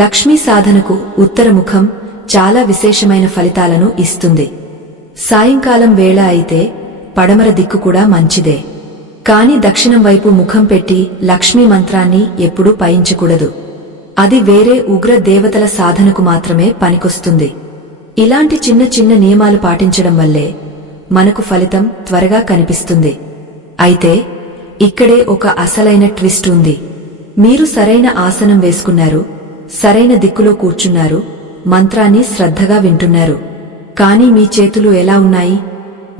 లక్ష్మీ సాధనకు ఉత్తరముఖం చాలా విశేషమైన ఫలితాలను ఇస్తుంది. సాయంకాలం వేళ అయితే పడమర దిక్కు కూడా మంచిదే. కాని దక్షిణం వైపు ముఖం పెట్టి లక్ష్మీ మంత్రాన్ని ఎప్పుడూ పయించకూడదు. అది వేరే ఉగ్ర దేవతల సాధనకు మాత్రమే పనికొస్తుంది. ఇలాంటి చిన్న చిన్న నియమాలు పాటించడం వల్లే మనకు ఫలితం త్వరగా కనిపిస్తుంది. అయితే ఇక్కడే ఒక అసలైన ట్విస్ట్ ఉంది. మీరు సరైన ఆసనం వేసుకున్నారు, సరైన దిక్కులో కూర్చున్నారు, మంత్రాన్ని శ్రద్ధగా వింటున్నారు. కాని మీ చేతులు ఎలా ఉన్నాయి?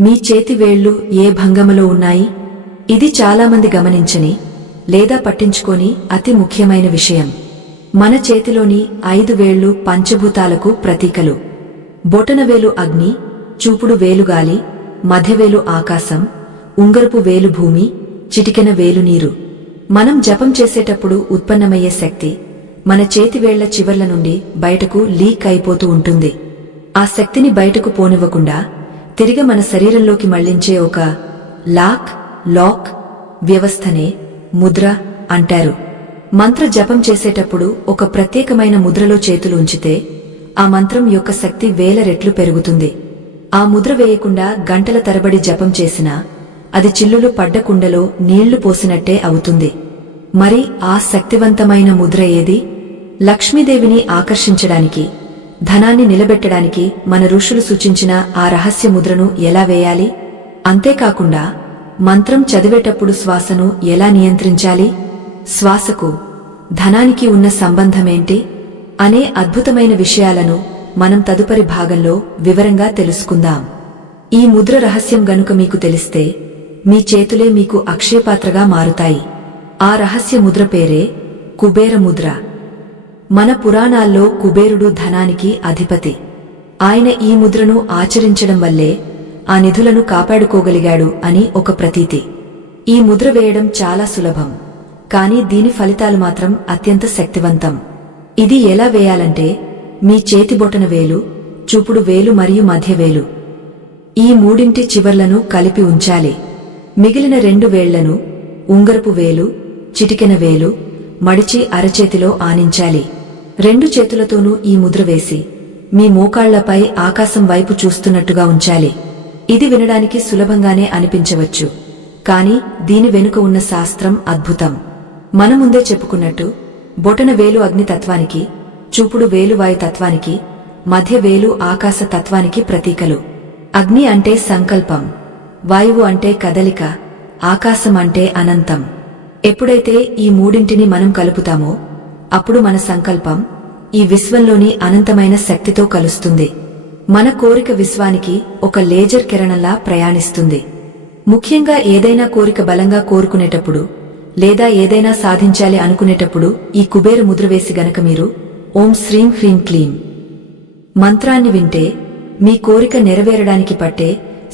మీ చేతి వేళ్లు ఏ భంగమలో ఉన్నాయి? ఇది చాలామంది గమనించని లేదా పట్టించుకోని అతి ముఖ్యమైన విషయం. మన చేతిలోని 5 వేళ్లు పంచభూతాలకు ప్రతీకలు. బొటనవేలు అగ్ని, చూపుడు వేలు గాలి, మధ్యవేలు ఆకాశం, ఉంగరపు వేలు భూమి, చిటికెన వేలు నీరు. మనం జపం చేసేటప్పుడు ఉత్పన్నమయ్యే శక్తి మన చేతివేళ్ల చివర్ల నుండి బయటకు లీక్ అయిపోతూ ఉంటుంది. ఆ శక్తిని బయటకు పోనివ్వకుండా తిరిగి మన శరీరంలోకి మళ్లించే ఒక లాక్ వ్యవస్థనే ముద్ర అంటారు. మంత్ర జపం చేసేటప్పుడు ఒక ప్రత్యేకమైన ముద్రలో చేతులు ఉంచితే ఆ మంత్రం యొక్క శక్తి 1000 రెట్లు పెరుగుతుంది. ఆ ముద్ర వేయకుండా గంటల తరబడి జపం చేసినా అది చిల్లులు పడ్డ కుండలో నీళ్లు పోసినట్టే అవుతుంది. మరి ఆ శక్తివంతమైన ముద్ర ఏది? లక్ష్మీదేవిని ఆకర్షించడానికి, ధనాన్ని నిలబెట్టడానికి మన ఋషులు సూచించిన ఆ రహస్య ముద్రను ఎలా వేయాలి? అంతేకాకుండా మంత్రం చదివేటప్పుడు శ్వాసను ఎలా నియంత్రించాలి? శ్వాసకు ధనానికి ఉన్న సంబంధమేంటి? అనే అద్భుతమైన విషయాలను మనం తదుపరి భాగంలో వివరంగా తెలుసుకుందాం. ఈ ముద్ర రహస్యం గనుక మీకు తెలిస్తే మీ చేతులే మీకు అక్షయపాత్రగా మారుతాయి. ఆ రహస్య ముద్ర పేరే కుబేర ముద్ర. మన పురాణాల్లో కుబేరుడు ధనానికి అధిపతి. ఆయన ఈ ముద్రను ఆచరించడం వల్లే ఆ నిధులను కాపాడుకోగలిగాడు అని ఒక ప్రతీతి. ఈ ముద్ర వేయడం చాలా సులభం, కాని దీని ఫలితాలు మాత్రం అత్యంత శక్తివంతం. ఇది ఎలా వేయాలంటే మీ చేతి బొటన వేలు, చూపుడు వేలు మరియు మధ్యవేలు ఈ మూడింటి చివర్లను కలిపి ఉంచాలి. మిగిలిన 2 వేళ్లను ఉంగరపు వేలు, చిటికెన వేలు మడిచి అరచేతిలో ఆనించాలి. 2 చేతులతోనూ ఈ ముద్ర వేసి మీ మోకాళ్లపై ఆకాశం వైపు చూస్తున్నట్టుగా ఉంచాలి. ఇది వినడానికి సులభంగానే అనిపించవచ్చు, కాని దీని వెనుక ఉన్న శాస్త్రం అద్భుతం. మన ముందే చెప్పుకున్నట్టు బొటన వేలు అగ్నితత్వానికి, చూపుడు వేలు వాయుతత్వానికి, మధ్య వేలు ఆకాశ తత్వానికి ప్రతీకలు. అగ్ని అంటే సంకల్పం, వాయువు అంటే కదలిక, ఆకాశం అంటే అనంతం. ఎప్పుడైతే ఈ మూడింటిని మనం కలుపుతామో అప్పుడు మన సంకల్పం ఈ విశ్వంలోని అనంతమైన శక్తితో కలుస్తుంది. మన కోరిక విశ్వానికి ఒక లేజర్ కిరణంలా ప్రయాణిస్తుంది. ముఖ్యంగా ఏదైనా కోరిక బలంగా కోరుకునేటప్పుడు లేదా ఏదైనా సాధించాలి అనుకునేటప్పుడు ఈ కుబేర ముద్ర వేసి గనక మీరు ఓం శ్రీం హ్రీం క్లీం మంత్రాన్ని వింటే మీ కోరిక నెరవేరడానికి పట్టే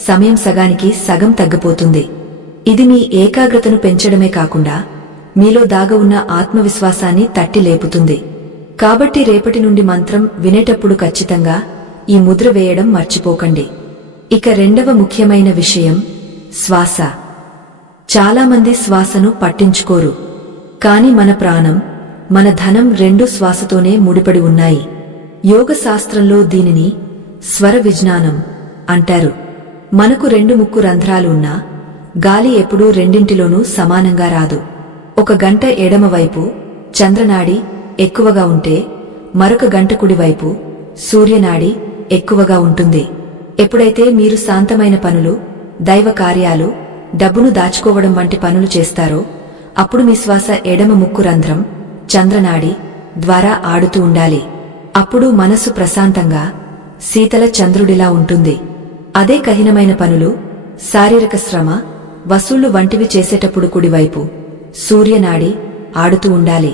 సమయం సగానికి సగం తగ్గిపోతుంది. ఇది మీ ఏకాగ్రతను పెంచడమే కాకుండా మీలో దాగ ఉన్న ఆత్మవిశ్వాసాన్ని తట్టి లేపుతుంది. కాబట్టి రేపటి నుండి మంత్రం వినేటప్పుడు ఖచ్చితంగా ఈ ముద్ర వేయడం మర్చిపోకండి. ఇక రెండవ ముఖ్యమైన విషయం శ్వాస. చాలామంది శ్వాసను పట్టించుకోరు. కాని మన ప్రాణం, మన ధనం రెండూ శ్వాసతోనే ముడిపడి ఉన్నాయి. యోగ శాస్త్రంలో దీనిని స్వర విజ్ఞానం అంటారు. మనకు రెండు ముక్కు రంధ్రాలు ఉన్నా గాలి ఎప్పుడూ రెండింటిలోనూ సమానంగా రాదు. ఒక గంట ఎడమవైపు చంద్రనాడి ఎక్కువగా ఉంటే మరొక గంట కుడివైపు సూర్యనాడి ఎక్కువగా ఉంటుంది. ఎప్పుడైతే మీరు శాంతమైన పనులు, దైవ కార్యాలు, డబ్బును దాచుకోవడం వంటి పనులు చేస్తారో అప్పుడు మీ శ్వాస ఎడమ ముక్కు రంధ్రం చంద్రనాడి ద్వారా ఆడుతూ ఉండాలి. అప్పుడు మనసు ప్రశాంతంగా శీతల చంద్రుడిలా ఉంటుంది. అదే కఠినమైన పనులు, శారీరక శ్రమ, వసూళ్లు వంటివి చేసేటప్పుడు కుడివైపు సూర్యనాడి ఆడుతూ ఉండాలి.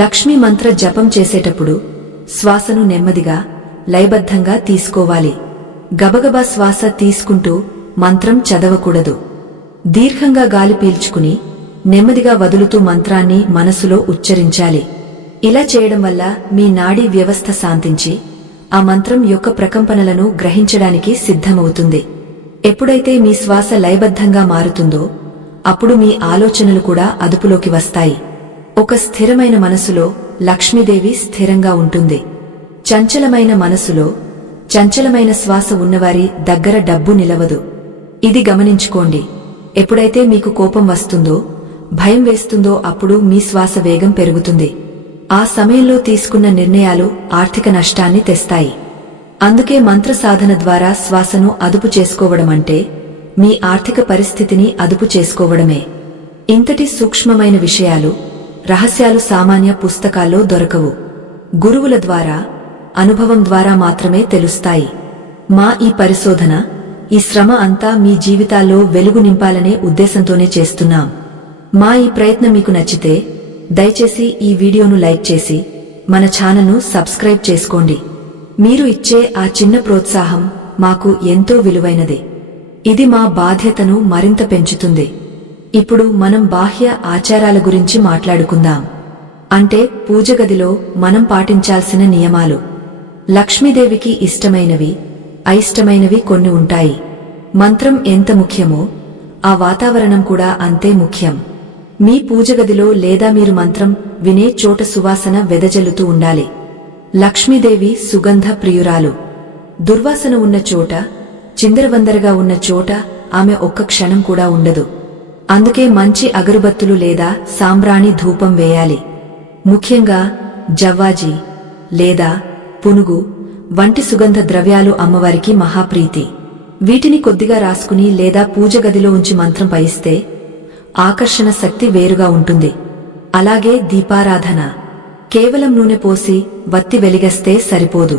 లక్ష్మీ మంత్ర జపం చేసేటప్పుడు శ్వాసను నెమ్మదిగా లయబద్ధంగా తీసుకోవాలి. గబగబా శ్వాస తీసుకుంటూ మంత్రం చదవకూడదు. దీర్ఘంగా గాలి పీల్చుకుని నెమ్మదిగా వదులుతూ మంత్రాన్ని మనసులో ఉచ్చరించాలి. ఇలా చేయడం వల్ల మీ నాడీ వ్యవస్థ శాంతించి ఆ మంత్రం యొక్క ప్రకంపనలను గ్రహించడానికి సిద్ధమవుతుంది. ఎప్పుడైతే మీ శ్వాస లయబద్ధంగా మారుతుందో అప్పుడు మీ ఆలోచనలు కూడా అదుపులోకి వస్తాయి. ఒక స్థిరమైన మనసులో లక్ష్మీదేవి స్థిరంగా ఉంటుంది. చంచలమైన మనసులో చంచలమైన శ్వాస ఉన్నవారి దగ్గర డబ్బు నిలవదు. ఇది గమనించుకోండి. ఎప్పుడైతే మీకు కోపం వస్తుందో, భయం వేస్తుందో అప్పుడు మీ శ్వాస వేగం పెరుగుతుంది. ఆ సమయంలో తీసుకున్న నిర్ణయాలు ఆర్థిక నష్టాన్ని తెస్తాయి. అందుకే మంత్ర సాధన ద్వారా శ్వాసను అదుపు చేసుకోవడమంటే మీ ఆర్థిక పరిస్థితిని అదుపు చేసుకోవడమే. ఇంతటి సూక్ష్మమైన విషయాలు, రహస్యాలు సామాన్య పుస్తకాల్లో దొరకవు. గురువుల ద్వారా, అనుభవం ద్వారా మాత్రమే తెలుస్తాయి. మా ఈ పరిశోధన, ఈ శ్రమ అంతా మీ జీవితాల్లో వెలుగు నింపాలనే ఉద్దేశంతోనే చేస్తున్నాం. మా ఈ ప్రయత్నం మీకు నచ్చితే దయచేసి ఈ వీడియోను లైక్ చేసి మన ఛానల్ను సబ్స్క్రైబ్ చేసుకోండి. మీరు ఇచ్చే ఆ చిన్న ప్రోత్సాహం మాకు ఎంతో విలువైనది. ఇది మా బాధ్యతను మరింత పెంచుతుంది. ఇప్పుడు మనం బాహ్య ఆచారాల గురించి మాట్లాడుకుందాం. అంటే పూజగదిలో మనం పాటించాల్సిన నియమాలు. లక్ష్మీదేవికి ఇష్టమైనవి, అయిష్టమైనవి కొన్ని ఉంటాయి. మంత్రం ఎంత ముఖ్యమో ఆ వాతావరణం కూడా అంతే ముఖ్యం. మీ పూజగదిలో లేదా మీరు మంత్రం వినే చోట సువాసన వెదజల్లుతూ ఉండాలి. లక్ష్మీదేవి సుగంధ ప్రియురాలు. దుర్వాసన ఉన్న చోట, చిందరవందరగా ఉన్న చోట ఆమె ఒక్క క్షణం కూడా ఉండదు. అందుకే మంచి అగరుబత్తులు లేదా సాంబ్రాణి ధూపం వేయాలి. ముఖ్యంగా జవ్వాజీ లేదా పునుగు వంటి సుగంధ ద్రవ్యాలు అమ్మవారికి మహాప్రీతి. వీటిని కొద్దిగా రాసుకుని లేదా పూజగదిలో ఉంచి మంత్రం పయిస్తే ఆకర్షణ శక్తి వేరుగా ఉంటుంది. అలాగే దీపారాధన. కేవలం నూనె పోసి వత్తి వెలిగస్తే సరిపోదు.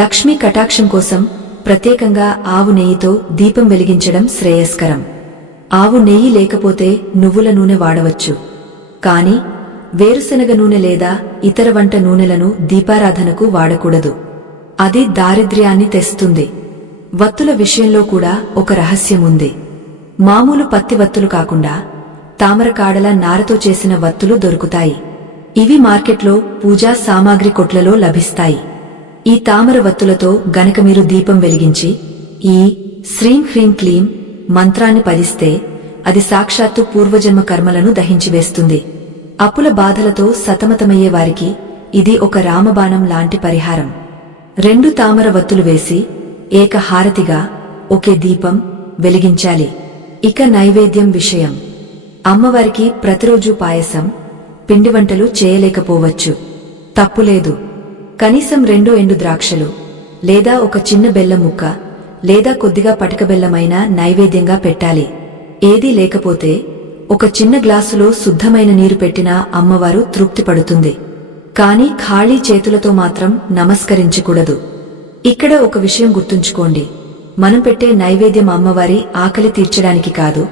లక్ష్మీ కటాక్షం కోసం ప్రత్యేకంగా ఆవు నెయ్యితో దీపం వెలిగించడం శ్రేయస్కరం. ఆవు నెయ్యి లేకపోతే నువ్వుల నూనె వాడవచ్చు. కాని వేరుశనగ నూనె లేదా ఇతర వంట నూనెలను దీపారాధనకు వాడకూడదు. అది దారిద్ర్యాన్ని తెస్తుంది. వత్తుల విషయంలో కూడా ఒక రహస్యముంది. మామూలు పత్తి వత్తులు కాకుండా తామరకాడల నారతో చేసిన వత్తులు దొరుకుతాయి. ఇవి మార్కెట్లో పూజా సామాగ్రి కొట్లలో లభిస్తాయి. ఈ తామర వత్తులతో గనక మీరు దీపం వెలిగించి ఈ శ్రీం హ్రీం క్లీం మంత్రాన్ని పదిస్తే అది సాక్షాత్తు పూర్వజన్మ కర్మలను దహించివేస్తుంది. అప్పుల బాధలతో సతమతమయ్యే వారికి ఇది ఒక రామబాణం లాంటి పరిహారం. 2 తామర వత్తులు వేసి ఏక హారతిగా ఒకే దీపం వెలిగించాలి. ఇక నైవేద్యం విషయం. అమ్మవారికి ప్రతిరోజు పాయసం, పిండి వంటలు చేయలేకపోవచ్చు. తప్పులేదు. కనీసం 2 ఎండు ద్రాక్షలు లేదా ఒక చిన్న బెల్లం ముక్క లేదా కొద్దిగా పటిక బెల్లమైనా నైవేద్యంగా పెట్టాలి. ఏదీ లేకపోతే ఒక చిన్న గ్లాసులో శుద్ధమైన నీరు పెట్టినా అమ్మవారు తృప్తి పడుతుంది. కాని ఖాళీ చేతులతో మాత్రం నమస్కరించకూడదు. ఇక్కడ ఒక విషయం గుర్తుంచుకోండి. మనం పెట్టే నైవేద్యం అమ్మవారి ఆకలి తీర్చడానికి కాదు,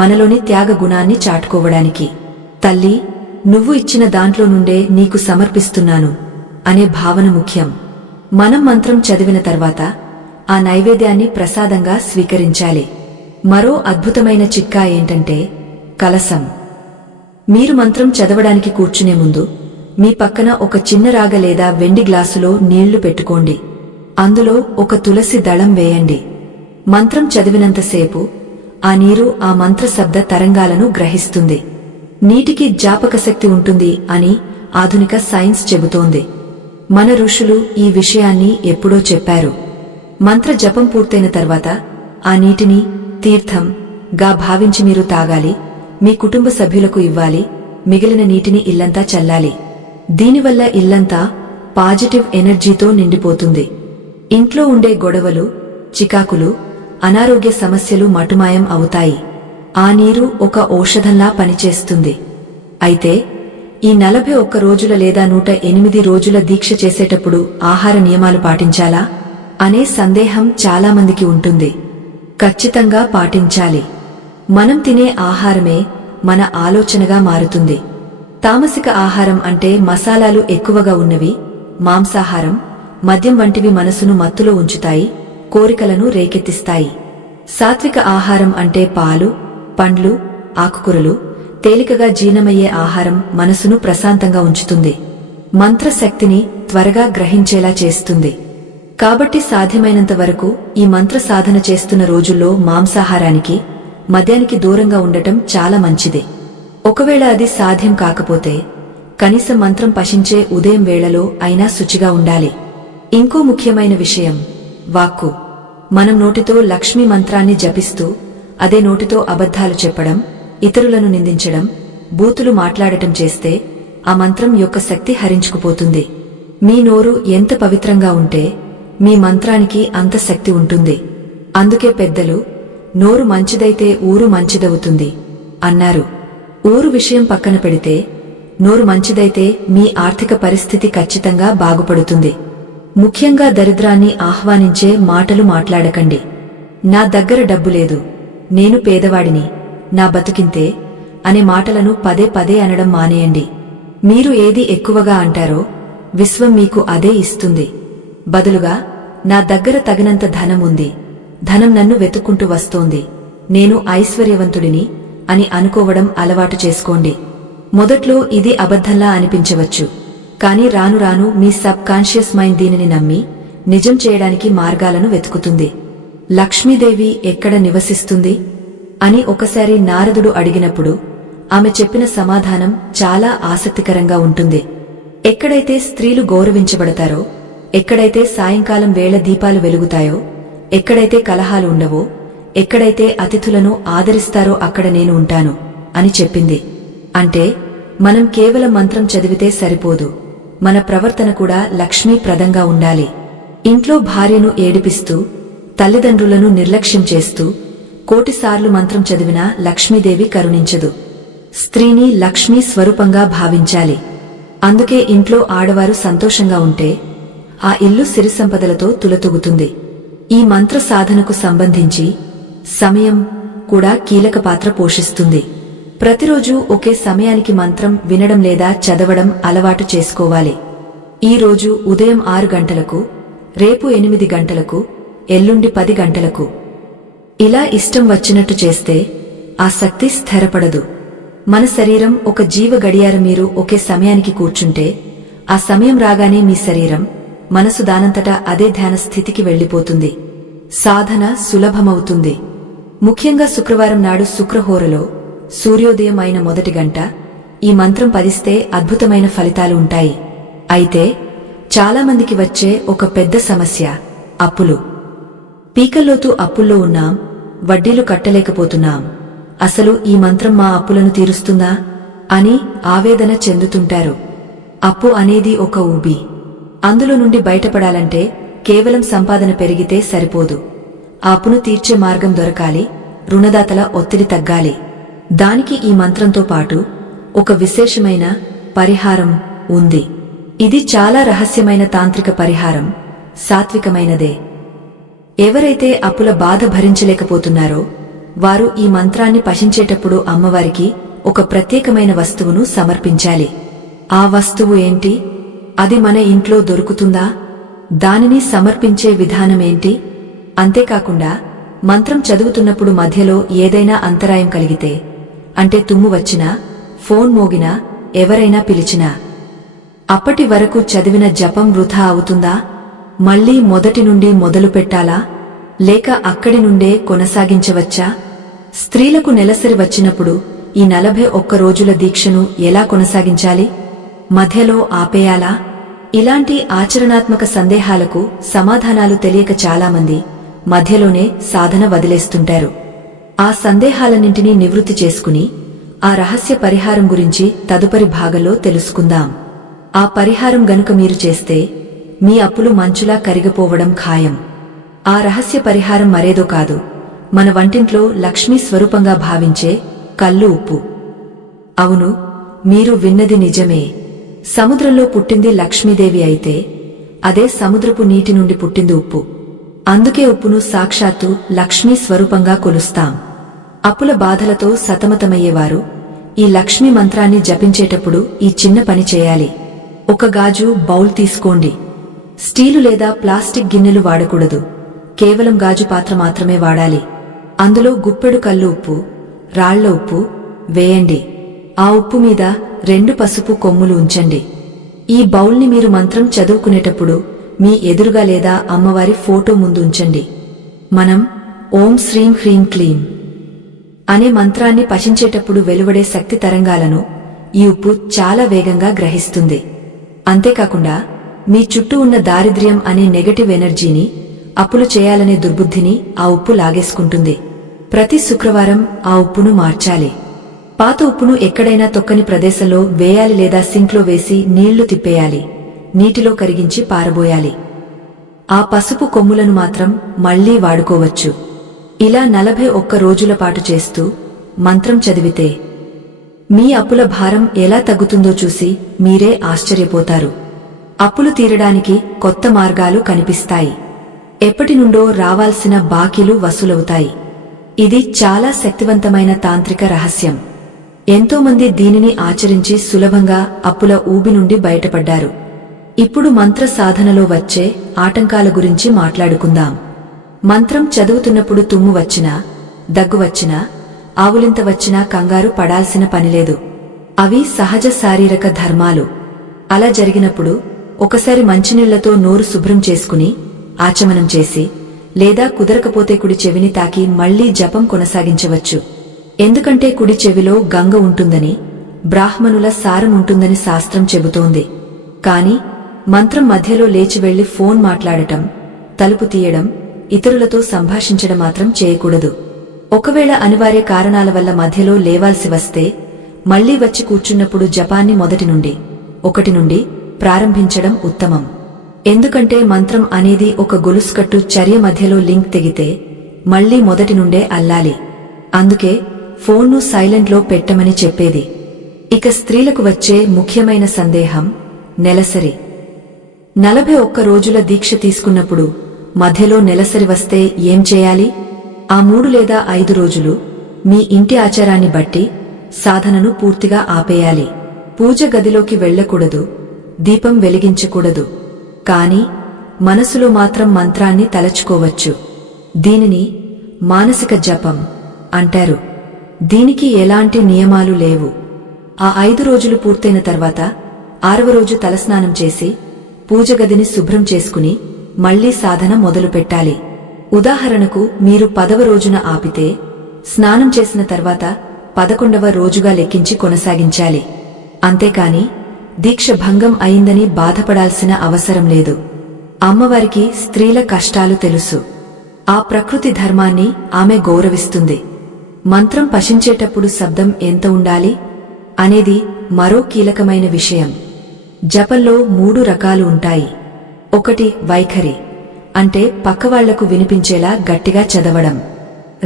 మనలోని త్యాగ గుణాన్ని చాటుకోవడానికి. తల్లి, నువ్వు ఇచ్చిన దాంట్లో నుండే నీకు సమర్పిస్తున్నాను అనే భావన ముఖ్యం. మనం మంత్రం చదివిన తర్వాత ఆ నైవేద్యాన్ని ప్రసాదంగా స్వీకరించాలి. మరో అద్భుతమైన చిట్కా ఏంటంటే కలసం. మీరు మంత్రం చదవడానికి కూర్చునే ముందు మీ పక్కన ఒక చిన్న రాగ లేదా వెండి గ్లాసులో నీళ్లు పెట్టుకోండి. అందులో ఒక తులసి దళం వేయండి. మంత్రం చదివినంతసేపు ఆ నీరు ఆ మంత్ర శబ్ద తరంగాలను గ్రహిస్తుంది. నీటికి జ్ఞాపకశక్తి ఉంటుంది అని ఆధునిక సైన్స్ చెబుతోంది. మన ఋషులు ఈ విషయాన్ని ఎప్పుడో చెప్పారు. మంత్ర జపం పూర్తయిన తర్వాత ఆ నీటిని తీర్థం గా భావించి మీరు తాగాలి, మీ కుటుంబ సభ్యులకు ఇవ్వాలి, మిగిలిన నీటిని ఇల్లంతా చల్లాలి. దీనివల్ల ఇల్లంతా పాజిటివ్ ఎనర్జీతో నిండిపోతుంది. ఇంట్లో ఉండే గొడవలు, చికాకులు, అనారోగ్య సమస్యలు మటుమాయం అవుతాయి. ఆ నీరు ఒక ఔషధంలా పనిచేస్తుంది. అయితే ఈ 41 రోజుల లేదా 108 రోజుల దీక్ష చేసేటప్పుడు ఆహార నియమాలు పాటించాలా అనే సందేహం చాలామందికి ఉంటుంది. ఖచ్చితంగా పాటించాలి. మనం తినే ఆహారమే మన ఆలోచనగా మారుతుంది. తామసిక ఆహారం అంటే మసాలాలు ఎక్కువగా ఉన్నవి, మాంసాహారం, మద్యం వంటివి మనసును మత్తులో ఉంచుతాయి, కోరికలను రేకెత్తిస్తాయి. సాత్విక ఆహారం అంటే పాలు, పండ్లు, ఆకుకూరలు, తేలికగా జీర్ణమయ్యే ఆహారం మనసును ప్రశాంతంగా ఉంచుతుంది, మంత్రశక్తిని త్వరగా గ్రహించేలా చేస్తుంది. కాబట్టి సాధ్యమైనంత వరకు ఈ మంత్ర సాధన చేస్తున్న రోజుల్లో మాంసాహారానికి, మద్యానికి దూరంగా ఉండటం చాలా మంచిది. ఒకవేళ అది సాధ్యం కాకపోతే కనీసం మంత్రం పఠించే ఉదయం వేళలో అయినా శుచిగా ఉండాలి. ఇంకో ముఖ్యమైన విషయం వాక్కు. మనం నోటితో లక్ష్మీ మంత్రాన్ని జపిస్తూ అదే నోటితో అబద్ధాలు చెప్పడం, ఇతరులను నిందించడం, బూతులు మాట్లాడటం చేస్తే ఆ మంత్రం యొక్క శక్తి హరించుకుపోతుంది. మీ నోరు ఎంత పవిత్రంగా ఉంటే మీ మంత్రానికి అంత శక్తి ఉంటుంది. అందుకే పెద్దలు నోరు మంచిదైతే ఊరు మంచిదవుతుంది అన్నారు. ఊరు విషయం పక్కన పెడితే నోరు మంచిదైతే మీ ఆర్థిక పరిస్థితి ఖచ్చితంగా బాగుపడుతుంది. ముఖ్యంగా దరిద్రాన్ని ఆహ్వానించే మాటలు మాట్లాడకండి. నా దగ్గర డబ్బు లేదు, నేను పేదవాడిని, నా బతుకింతే అనే మాటలను పదే పదే అనడం మానేయండి. మీరు ఏది ఎక్కువగా అంటారో విశ్వం మీకు అదే ఇస్తుంది. బదులుగా నా దగ్గర తగినంత ధనం ఉంది, ధనం నన్ను వెతుక్కుంటూ వస్తోంది, నేను ఐశ్వర్యవంతుడిని అని అనుకోవడం అలవాటు చేసుకోండి. మొదట్లో ఇది అబద్ధంలా అనిపించవచ్చు, కానీ రాను రాను మీ సబ్ కాన్షియస్ మైండ్ దీనిని నమ్మి నిజం చేయడానికి మార్గాలను వెతుకుతుంది. లక్ష్మీదేవి ఎక్కడ నివసిస్తుంది అని ఒకసారి నారదుడు అడిగినప్పుడు ఆమె చెప్పిన సమాధానం చాలా ఆసక్తికరంగా ఉంటుంది. ఎక్కడైతే స్త్రీలు గౌరవించబడతారో, ఎక్కడైతే సాయంకాలం వేళ దీపాలు వెలుగుతాయో, ఎక్కడైతే కలహాలు ఉండవో, ఎక్కడైతే అతిథులను ఆదరిస్తారో అక్కడ నేను ఉంటాను అని చెప్పింది. అంటే మనం కేవలం మంత్రం చదివితే సరిపోదు, మన ప్రవర్తన కూడా లక్ష్మీప్రదంగా ఉండాలి. ఇంట్లో భార్యను ఏడిపిస్తూ, తల్లిదండ్రులను నిర్లక్ష్యం చేస్తూ కోటిసార్లు మంత్రం చదివినా లక్ష్మీదేవి కరుణించదు. స్త్రీని లక్ష్మీ స్వరూపంగా భావించాలి. అందుకే ఇంట్లో ఆడవారు సంతోషంగా ఉంటే ఆ ఇల్లు సిరి సంపదలతో తులతూగుతుంది. ఈ మంత్ర సాధనకు సంబంధించి సమయం కూడా కీలక పాత్ర పోషిస్తుంది. ప్రతిరోజు ఒకే సమయానికి మంత్రం వినడం లేదా చదవడం అలవాటు చేసుకోవాలి. ఈ రోజు ఉదయం 6 గంటలకు, రేపు 8 గంటలకు, ఎల్లుండి 10 గంటలకు. ఇలా ఇష్టం వచ్చినట్టు చేస్తే ఆ శక్తి స్థిరపడదు. మన శరీరం ఒక జీవ గడియారం. మీరు ఒకే సమయానికి కూర్చుంటే ఆ సమయం రాగానే మీ శరీరం, మనసు దానంతటా అదే ధ్యాన స్థితికి వెళ్లిపోతుంది. సాధన సులభమవుతుంది. ముఖ్యంగా శుక్రవారం నాడు శుక్రహోరలో సూర్యోదయం అయిన మొదటి గంట ఈ మంత్రం పఠిస్తే అద్భుతమైన ఫలితాలు ఉంటాయి. అయితే చాలామందికి వచ్చే ఒక పెద్ద సమస్య అప్పులు. పీకల్లోతు అప్పుల్లో ఉన్నాం, వడ్డీలు కట్టలేకపోతున్నాం. అసలు ఈ మంత్రం మా అప్పులను తీరుస్తుందా అని ఆవేదన చెందుతుంటారు. అప్పు అనేది ఒక ఊబి. అందులో నుండి బయటపడాలంటే కేవలం సంపాదన పెరిగితే సరిపోదు. ఆ అప్పును తీర్చే మార్గం దొరకాలి, రుణదాతల ఒత్తిడి తగ్గాలి. దానికి ఈ మంత్రంతో పాటు ఒక విశేషమైన పరిహారం ఉంది. ఇది చాలా రహస్యమైన తాంత్రిక పరిహారం, సాత్వికమైనదే. ఎవరైతే అప్పుల బాధ భరించలేకపోతున్నారో వారు ఈ మంత్రాన్ని పఠించేటప్పుడు అమ్మవారికి ఒక ప్రత్యేకమైన వస్తువును సమర్పించాలి. ఆ వస్తువు ఏంటి? అది మన ఇంట్లో దొరుకుతుందా? దానిని సమర్పించే విధానమేంటి? అంతేకాకుండా మంత్రం చదువుతున్నప్పుడు మధ్యలో ఏదైనా అంతరాయం కలిగితే, అంటే తుమ్ము వచ్చినా, ఫోన్ మోగినా, ఎవరైనా పిలిచినా అప్పటి వరకు చదివిన జపం వృథా అవుతుందా? మళ్లీ మొదటి నుండి మొదలు పెట్టాలా? లేక అక్కడి నుండే కొనసాగించవచ్చా? స్త్రీలకు నెలసరి వచ్చినప్పుడు ఈ 41 రోజుల దీక్షను ఎలా కొనసాగించాలి? మధ్యలో ఆపేయాలా? ఇలాంటి ఆచరణాత్మక సందేహాలకు సమాధానాలు తెలియక చాలామంది మధ్యలోనే సాధన వదిలేస్తుంటారు. ఆ సందేహాలన్నింటినీ నివృత్తి చేసుకుని ఆ రహస్య పరిహారం గురించి తదుపరి భాగంలో తెలుసుకుందాం. ఆ పరిహారం గనుక మీరు చేస్తే మీ అప్పులు మంచులా కరిగిపోవడం ఖాయం. ఆ రహస్య పరిహారం మరేదో కాదు, మన వంటింట్లో లక్ష్మీ స్వరూపంగా భావించే కల్లు ఉప్పు. అవును, మీరు విన్నది నిజమే. సముద్రంలో పుట్టింది లక్ష్మీదేవి అయితే అదే సముద్రపు నీటి నుండి పుట్టింది ఉప్పు. అందుకే ఉప్పును సాక్షాత్తు లక్ష్మీ స్వరూపంగా కొలుస్తాం. అప్పుల బాధలతో సతమతమయ్యేవారు ఈ లక్ష్మీ మంత్రాన్ని జపించేటప్పుడు ఈ చిన్న పని చేయాలి. ఒక గాజు బౌల్ తీసుకోండి. స్టీలు లేదా ప్లాస్టిక్ గిన్నెలు వాడకూడదు. కేవలం గాజు పాత్ర మాత్రమే వాడాలి. అందులో గుప్పెడు కల్లు ఉప్పు, రాళ్ల ఉప్పు వేయండి. ఆ ఉప్పు మీద 2 పసుపు కొమ్ములు ఉంచండి. ఈ బౌల్ని మీరు మంత్రం చదువుకునేటప్పుడు మీ ఎదురుగా లేదా అమ్మవారి ఫోటో ముందు ఉంచండి. మనం ఓం శ్రీం హ్రీం క్లీం అనే మంత్రాన్ని పఠించేటప్పుడు వెలువడే శక్తి తరంగాలను ఈ ఉప్పు చాలా వేగంగా గ్రహిస్తుంది. అంతేకాకుండా మీ చుట్టూ ఉన్న దారిద్ర్యం అనే నెగటివ్ ఎనర్జీని, అప్పులు చేయాలనే దుర్బుద్ధిని ఆ ఉప్పు లాగేసుకుంటుంది. ప్రతి శుక్రవారం ఆ ఉప్పును మార్చాలి. పాత ఉప్పును ఎక్కడైనా తొక్కని ప్రదేశంలో వేయాలి లేదా సింక్లో వేసి నీళ్లు తిప్పేయాలి. నీటిలో కరిగించి పారబోయాలి. ఆ పసుపు కొమ్ములను మాత్రం మళ్లీ వాడుకోవచ్చు. ఇలా 41 రోజుల పాటు చేస్తూ మంత్రం చదివితే మీ అప్పుల భారం ఎలా తగ్గుతుందో చూసి మీరే ఆశ్చర్యపోతారు. అప్పులు తీరడానికి కొత్త మార్గాలు కనిపిస్తాయి. ఎప్పటి నుండో రావాల్సిన బాకీలు వసూలవుతాయి. ఇది చాలా శక్తివంతమైన తాంత్రిక రహస్యం. ఎంతోమంది దీనిని ఆచరించి సులభంగా అప్పుల ఊబి నుండి బయటపడ్డారు. ఇప్పుడు మంత్ర సాధనలో వచ్చే ఆటంకాల గురించి మాట్లాడుకుందాం. మంత్రం చదువుతున్నప్పుడు తుమ్ము వచ్చినా, దగ్గు వచ్చినా, ఆవులింత వచ్చినా కంగారు పడాల్సిన పనిలేదు. అవి సహజ శారీరక ధర్మాలు. అలా జరిగినప్పుడు ఒకసారి మంచినీళ్లతో నోరు శుభ్రం చేసుకుని ఆచమనం చేసి, లేదా కుదరకపోతే కుడి చెవిని తాకి మళ్లీ జపం కొనసాగించవచ్చు. ఎందుకంటే కుడి చెవిలో గంగ ఉంటుందని, బ్రాహ్మణుల సారం ఉంటుందని శాస్త్రం చెబుతోంది. కాని మంత్రం మధ్యలో లేచి వెళ్లి ఫోన్ మాట్లాడటం, తలుపు తీయడం, ఇతరులతో సంభాషించడం మాత్రం చేయకూడదు. ఒకవేళ అనివార్య కారణాల వల్ల మధ్యలో లేవాల్సి వస్తే మళ్లీ వచ్చి కూర్చున్నప్పుడు జపాన్ని మొదటి నుండి 1 నుండి ప్రారంభించడం ఉత్తమం. ఎందుకంటే మంత్రం అనేది ఒక గొలుసుకట్టు చర్య, మధ్యలో లింక్ తెగితే మళ్లీ మొదటి నుండే అల్లాలి. అందుకే ఫోన్ను సైలెంట్లో పెట్టమని చెప్పేది. ఇక స్త్రీలకు వచ్చే ముఖ్యమైన సందేహం నెలసరి. 41 రోజుల దీక్ష తీసుకున్నప్పుడు మధ్యలో నెలసరి వస్తే ఏం చేయాలి? ఆ 3 లేదా 5 రోజులు మీ ఇంటి ఆచారాన్ని బట్టి సాధనను పూర్తిగా ఆపేయాలి. పూజ గదిలోకి వెళ్లకూడదు, దీపం వెలిగించకూడదు. కాని మనసులో మాత్రం మంత్రాన్ని తలచుకోవచ్చు. దీనిని మానసిక జపం అంటారు. దీనికి ఎలాంటి నియమాలు లేవు. ఆ 5 రోజులు పూర్తయిన తర్వాత 6వ రోజు తలస్నానం చేసి పూజ గదిని శుభ్రం చేసుకుని మళ్లీ సాధన మొదలు పెట్టాలి. ఉదాహరణకు మీరు 10వ రోజున ఆపితే స్నానం చేసిన తర్వాత 11వ రోజుగా లెక్కించి కొనసాగించాలి. అంతేకాని దీక్ష భంగం అయిందని బాధపడాల్సిన అవసరం లేదు. అమ్మవారికి స్త్రీల కష్టాలు తెలుసు. ఆ ప్రకృతి ధర్మాన్ని ఆమె గౌరవిస్తుంది. మంత్రం పఠించేటప్పుడు శబ్దం ఎంత ఉండాలి అనేది మరో కీలకమైన విషయం. జపంలో 3 రకాలు ఉంటాయి. 1 వైఖరి, అంటే పక్కవాళ్లకు వినిపించేలా గట్టిగా చదవడం.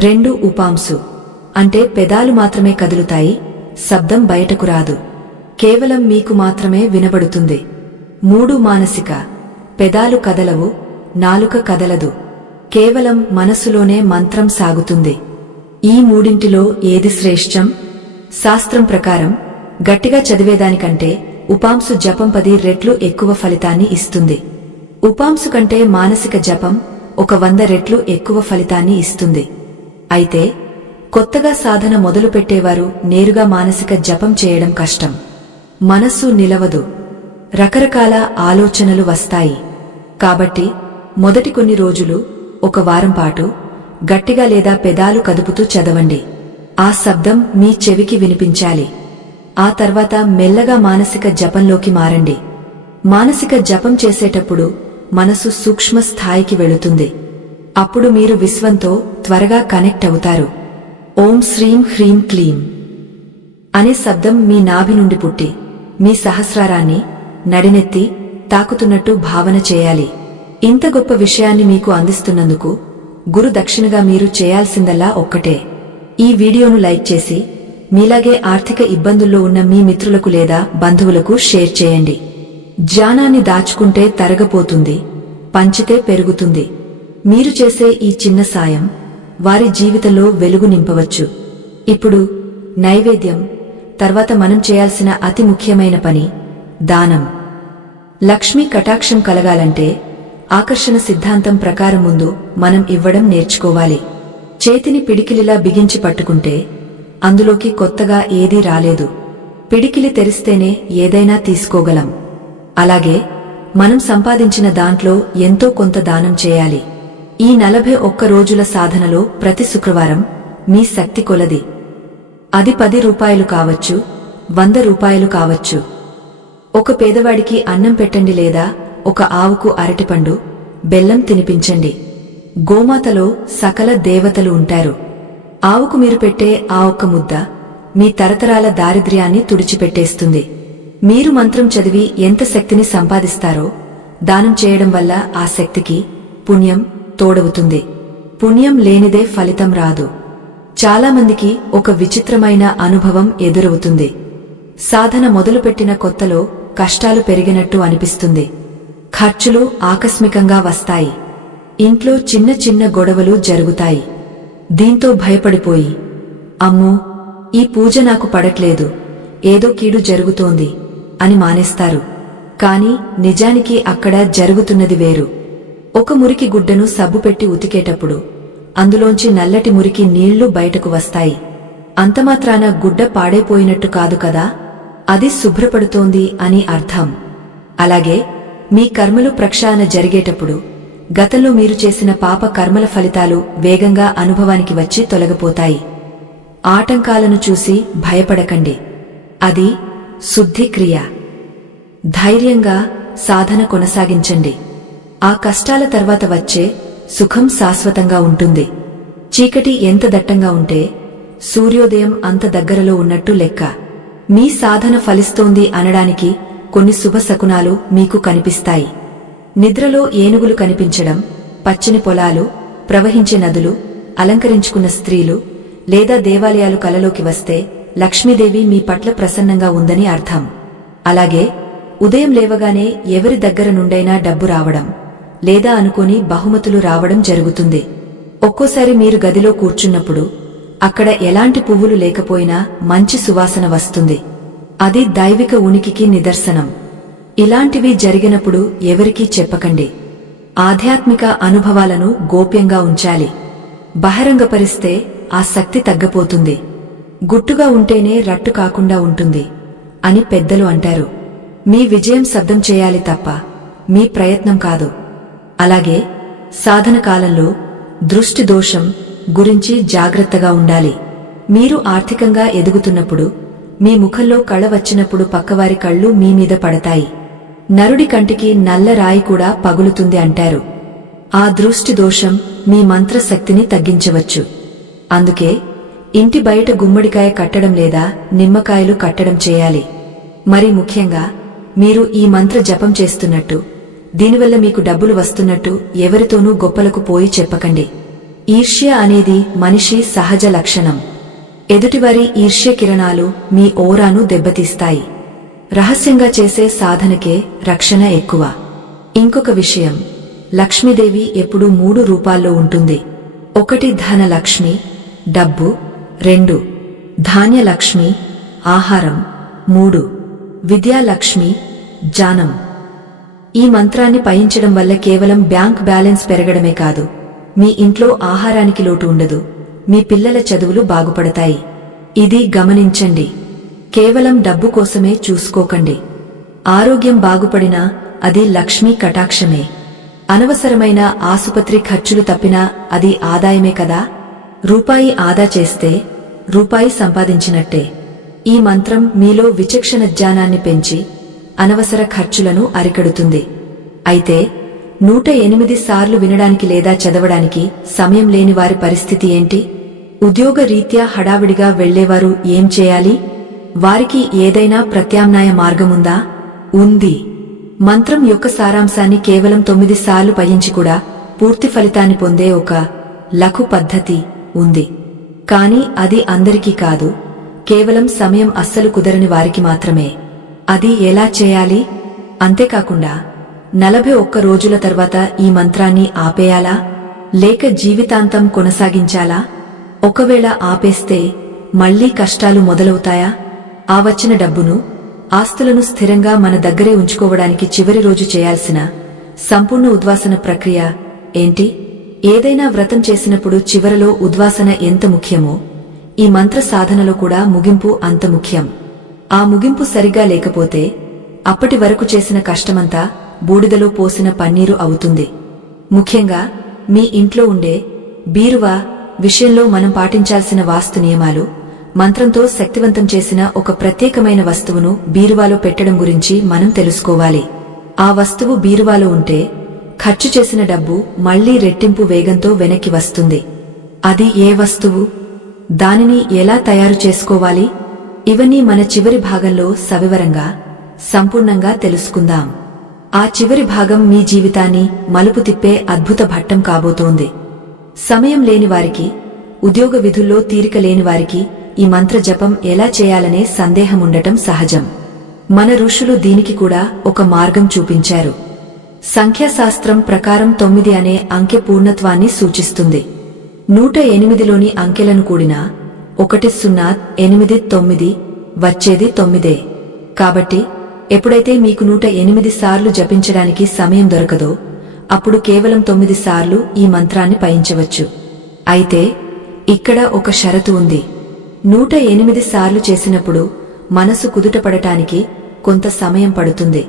2 ఉపాంసు, అంటే పెదాలు మాత్రమే కదులుతాయి, శబ్దం బయటకు రాదు, కేవలం మీకు మాత్రమే వినబడుతుంది. 3 మానసిక, పెదాలు కదలవు, నాలుక కదలదు, కేవలం మనసులోనే మంత్రం సాగుతుంది. ఈ మూడింటిలో ఏది శ్రేష్టం? శాస్త్రం ప్రకారం గట్టిగా చదివేదానికంటే ఉపాంసు జపం 10 రెట్లు ఎక్కువ ఫలితాన్ని ఇస్తుంది. ఉపాంసు కంటే మానసిక జపం 100 రెట్లు ఎక్కువ ఫలితాన్ని ఇస్తుంది. అయితే కొత్తగా సాధన మొదలుపెట్టేవారు నేరుగా మానసిక జపం చేయడం కష్టం. మనస్సు నిలవదు, రకరకాల ఆలోచనలు వస్తాయి. కాబట్టి మొదటి కొన్ని రోజులు, 1 వారం పాటు గట్టిగా లేదా పెదాలు కదుపుతూ చదవండి. ఆ శబ్దం మీ చెవికి వినిపించాలి. ఆ తర్వాత మెల్లగా మానసిక జపంలోకి మారండి. మానసిక జపం చేసేటప్పుడు మనసు సూక్ష్మ స్థాయికి వెళుతుంది. అప్పుడు మీరు విశ్వంతో త్వరగా కనెక్ట్ అవుతారు. ఓం శ్రీం హ్రీం క్లీం అనే శబ్దం మీ నాభి నుండి పుట్టి మీ సహస్రారాన్ని, నడినెత్తి తాకుతున్నట్టు భావన చేయాలి. ఇంత గొప్ప విషయాన్ని మీకు అందిస్తున్నందుకు గురు దక్షిణగా మీరు చేయాల్సిందల్లా ఒక్కటే. ఈ వీడియోను లైక్ చేసి మీలాగే ఆర్థిక ఇబ్బందుల్లో ఉన్న మీ మిత్రులకు లేదా బంధువులకు షేర్ చేయండి. జ్ఞానాన్ని దాచుకుంటే తరగపోతుంది, పంచితే పెరుగుతుంది. మీరు చేసే ఈ చిన్న సాయం వారి జీవితంలో వెలుగు నింపవచ్చు. ఇప్పుడు నైవేద్యం తర్వాత మనం చేయాల్సిన అతి ముఖ్యమైన పని దానం. లక్ష్మీ కటాక్షం కలగాలంటే ఆకర్షణ సిద్ధాంతం ప్రకారం ముందు మనం ఇవ్వడం నేర్చుకోవాలి. చేతిని పిడికిలిలా బిగించి పట్టుకుంటే అందులోకి కొత్తగా ఏదీ రాలేదు. పిడికిలి తెరిస్తేనే ఏదైనా తీసుకోగలం. అలాగే మనం సంపాదించిన దాంట్లో ఎంతో కొంత దానం చేయాలి. ఈ 41 రోజుల సాధనలో ప్రతి శుక్రవారం మీ శక్తి కొలది. అది 10 రూపాయలు కావచ్చు, 100 రూపాయలు కావచ్చు. ఒక పేదవాడికి అన్నం పెట్టండి లేదా ఒక ఆవుకు అరటిపండు, బెల్లం తినిపించండి. గోమాతలో సకల దేవతలు ఉంటారు. ఆవుకు మీరు పెట్టే ఆ ఒక్క ముద్ద మీ తరతరాల దారిద్ర్యాన్ని తుడిచిపెట్టేస్తుంది. మీరు మంత్రం చదివి ఎంత శక్తిని సంపాదిస్తారో దానం చేయడం వల్ల ఆ శక్తికి పుణ్యం తోడవుతుంది. పుణ్యం లేనిదే ఫలితం రాదు. చాలామందికి ఒక విచిత్రమైన అనుభవం ఎదురవుతుంది. సాధన మొదలుపెట్టిన కొత్తలో కష్టాలు పెరిగినట్టు అనిపిస్తుంది. ఖర్చులు ఆకస్మికంగా వస్తాయి. ఇంట్లో చిన్న చిన్న గొడవలు జరుగుతాయి. దీంతో భయపడిపోయి అమ్మో, ఈ పూజ నాకు పడట్లేదు, ఏదో కీడు జరుగుతోంది అని మానేస్తారు. కాని నిజానికి అక్కడ జరుగుతున్నది వేరు. ఒక మురికి గుడ్డను సబ్బు పెట్టి ఉతికేటప్పుడు అందులోంచి నల్లటి మురికి నీళ్లు బయటకు వస్తాయి. అంతమాత్రాన గుడ్డ పాడైపోయినట్టు కాదు కదా, అది శుభ్రపడుతోంది అని అర్థం. అలాగే మీ కర్మలు ప్రక్షాళన జరిగేటప్పుడు గతంలో మీరు చేసిన పాప కర్మల ఫలితాలు వేగంగా అనుభవానికి వచ్చి తొలగిపోతాయి. ఆటంకాలను చూసి భయపడకండి, అది శుద్ధి క్రియ. ధైర్యంగా సాధన కొనసాగించండి. ఆ కష్టాల తర్వాత వచ్చే సుఖం శాశ్వతంగా ఉంటుంది. చీకటి ఎంత దట్టంగా ఉంటే సూర్యోదయం అంత దగ్గరలో ఉన్నట్టు లెక్క. మీ సాధన ఫలిస్తోంది అనడానికి కొన్ని శుభ శకునాలు మీకు కనిపిస్తాయి. నిద్రలో ఏనుగులు కనిపించడం, పచ్చని పొలాలు, ప్రవహించే నదులు, అలంకరించుకున్న స్త్రీలు లేదా దేవాలయాలు కలలోకి వస్తే లక్ష్మీదేవి మీ పట్ల ప్రసన్నంగా ఉందని అర్థం. అలాగే ఉదయం లేవగానే ఎవరి దగ్గర నుండైనా డబ్బు రావడం లేదా అనుకోని బహుమతులు రావడం జరుగుతుంది. ఒక్కోసారి మీరు గదిలో కూర్చున్నప్పుడు అక్కడ ఎలాంటి పువ్వులు లేకపోయినా మంచి సువాసన వస్తుంది. అది దైవిక ఉనికికి నిదర్శనం. ఇలాంటివి జరిగినప్పుడు ఎవరికీ చెప్పకండి. ఆధ్యాత్మిక అనుభవాలను గోప్యంగా ఉంచాలి. బహిరంగపరిస్తే ఆ శక్తి తగ్గపోతుంది. గుట్టుగా ఉంటేనే రట్టు కాకుండా ఉంటుంది అని పెద్దలు అంటారు. మీ విజయం శబ్దం చేయాలి తప్ప మీ ప్రయత్నం కాదు. అలాగే సాధన కాలంలో దృష్టి దోషం గురించి జాగ్రత్తగా ఉండాలి. మీరు ఆర్థికంగా ఎదుగుతున్నప్పుడు, మీ ముఖంలో కళ వచ్చినప్పుడు పక్కవారి కళ్ళు మీ మీద పడతాయి. నరుడి కంటికి నల్ల రాయి కూడా పగులుతుంది అంటారు. ఆ దృష్టి దోషం మీ మంత్రశక్తిని తగ్గించవచ్చు. అందుకే ఇంటి బయట గుమ్మడికాయ కట్టడం లేదా నిమ్మకాయలు కట్టడం చేయాలి. మరి ముఖ్యంగా మీరు ఈ మంత్ర జపం చేస్తున్నట్టు, దీనివల్ల మీకు డబ్బులు వస్తున్నట్టు ఎవరితోనూ గొప్పలకు పోయి చెప్పకండి. ఈర్ష్య అనేది మనిషి సహజ లక్షణం. ఎదుటివారి ఈర్ష్య కిరణాలు మీ ఓరాను దెబ్బతీస్తాయి. రహస్యంగా చేసే సాధనకే రక్షణ ఎక్కువ. ఇంకొక విషయం, లక్ష్మీదేవి ఎప్పుడూ 3 రూపాల్లో ఉంటుంది. 1 ధనలక్ష్మి, డబ్బు. 2 ధాన్యలక్ష్మి, ఆహారం. 3 విద్యాలక్ష్మి, జ్ఞానం. ఈ మంత్రాన్ని పయించడం వల్ల కేవలం బ్యాంక్ బ్యాలెన్స్ పెరగడమే కాదు, మీ ఇంట్లో ఆహారానికి లోటు ఉండదు, మీ పిల్లల చదువులు బాగుపడతాయి. ఇది గమనించండి. కేవలం డబ్బు కోసమే చూసుకోకండి. ఆరోగ్యం బాగుపడినా అది లక్ష్మీ కటాక్షమే. అనవసరమైన ఆసుపత్రి ఖర్చులు తప్పినా అది ఆదాయమే కదా. రూపాయి ఆదా చేస్తే రూపాయి సంపాదించినట్టే. ఈ మంత్రం మీలో విచక్షణ జ్ఞానాన్ని పెంచి అనవసర ఖర్చులను అరికడుతుంది. అయితే 108 సార్లు వినడానికి లేదా చదవడానికి సమయం లేని వారి పరిస్థితి ఏంటి? ఉద్యోగ రీత్యా హడావిడిగా వెళ్లేవారు ఏం చేయాలి? వారికి ఏదైనా ప్రత్యామ్నాయ మార్గముందా? ఉంది. మంత్రం యొక్క సారాంశాన్ని కేవలం 9 సార్లు పయించి కూడా పూర్తి ఫలితాన్ని పొందే ఒక లఘు పద్ధతి ఉంది. కాని అది అందరికీ కాదు, కేవలం సమయం అస్సలు కుదరని వారికి మాత్రమే. అది ఎలా చేయాలి? అంతేకాకుండా 41 రోజుల తర్వాత ఈ మంత్రాన్ని ఆపేయాలా లేక జీవితాంతం కొనసాగించాలా? ఒకవేళ ఆపేస్తే మళ్లీ కష్టాలు మొదలవుతాయా? ఆ వచ్చిన డబ్బును, ఆస్తులను స్థిరంగా మన దగ్గరే ఉంచుకోవడానికి చివరి రోజు చేయాల్సిన సంపూర్ణ ఉద్వాసన ప్రక్రియ ఏంటి? ఏదైనా వ్రతం చేసినప్పుడు చివరలో ఉద్వాసన ఎంత ముఖ్యమో, ఈ మంత్ర సాధనలో కూడా ముగింపు అంత ముఖ్యం. ఆ ముగింపు సరిగా లేకపోతే అప్పటి వరకు చేసిన కష్టమంతా బూడిదలో పోసిన పన్నీరు అవుతుంది. ముఖ్యంగా మీ ఇంట్లో ఉండే బీరువా విషయంలో మనం పాటించాల్సిన వాస్తు నియమాలు, మంత్రంతో శక్తివంతం చేసిన ఒక ప్రత్యేకమైన వస్తువును బీరువాలో పెట్టడం గురించి మనం తెలుసుకోవాలి. ఆ వస్తువు బీరువాలో ఉంటే ఖర్చు చేసిన డబ్బు మళ్లీ రెట్టింపు వేగంతో వెనక్కి వస్తుంది. అది ఏ వస్తువు? దానిని ఎలా తయారు చేసుకోవాలి? ఇవన్నీ మన చివరి భాగంలో సవివరంగా, సంపూర్ణంగా తెలుసుకుందాం. ఆ చివరి భాగం మీ జీవితాన్ని మలుపు తిప్పే అద్భుత ఘట్టం కాబోతోంది. సమయం లేని వారికి, ఉద్యోగ విధుల్లో తీరిక లేని వారికి ఈ మంత్ర జపం ఎలా చేయాలనే సందేహముండటం సహజం. మన ఋషులు దీనికి కూడా ఒక మార్గం చూపించారు. సంఖ్యాశాస్త్రం ప్రకారం 9 అనే అంకె పూర్ణత్వాన్ని సూచిస్తుంది. 108లోని అంకెలను కూడినా 1 0 8 9 వచ్చేది 9. కాబట్టి ఎప్పుడైతే మీకు 108 సార్లు జపించడానికి సమయం దొరకదో అప్పుడు కేవలం 9 సార్లు ఈ మంత్రాన్ని పయించవచ్చు. అయితే ఇక్కడ ఒక షరతు ఉంది. 108 సార్లు చేసినప్పుడు మనసు కుదుటపడటానికి కొంత సమయం పడుతుంది.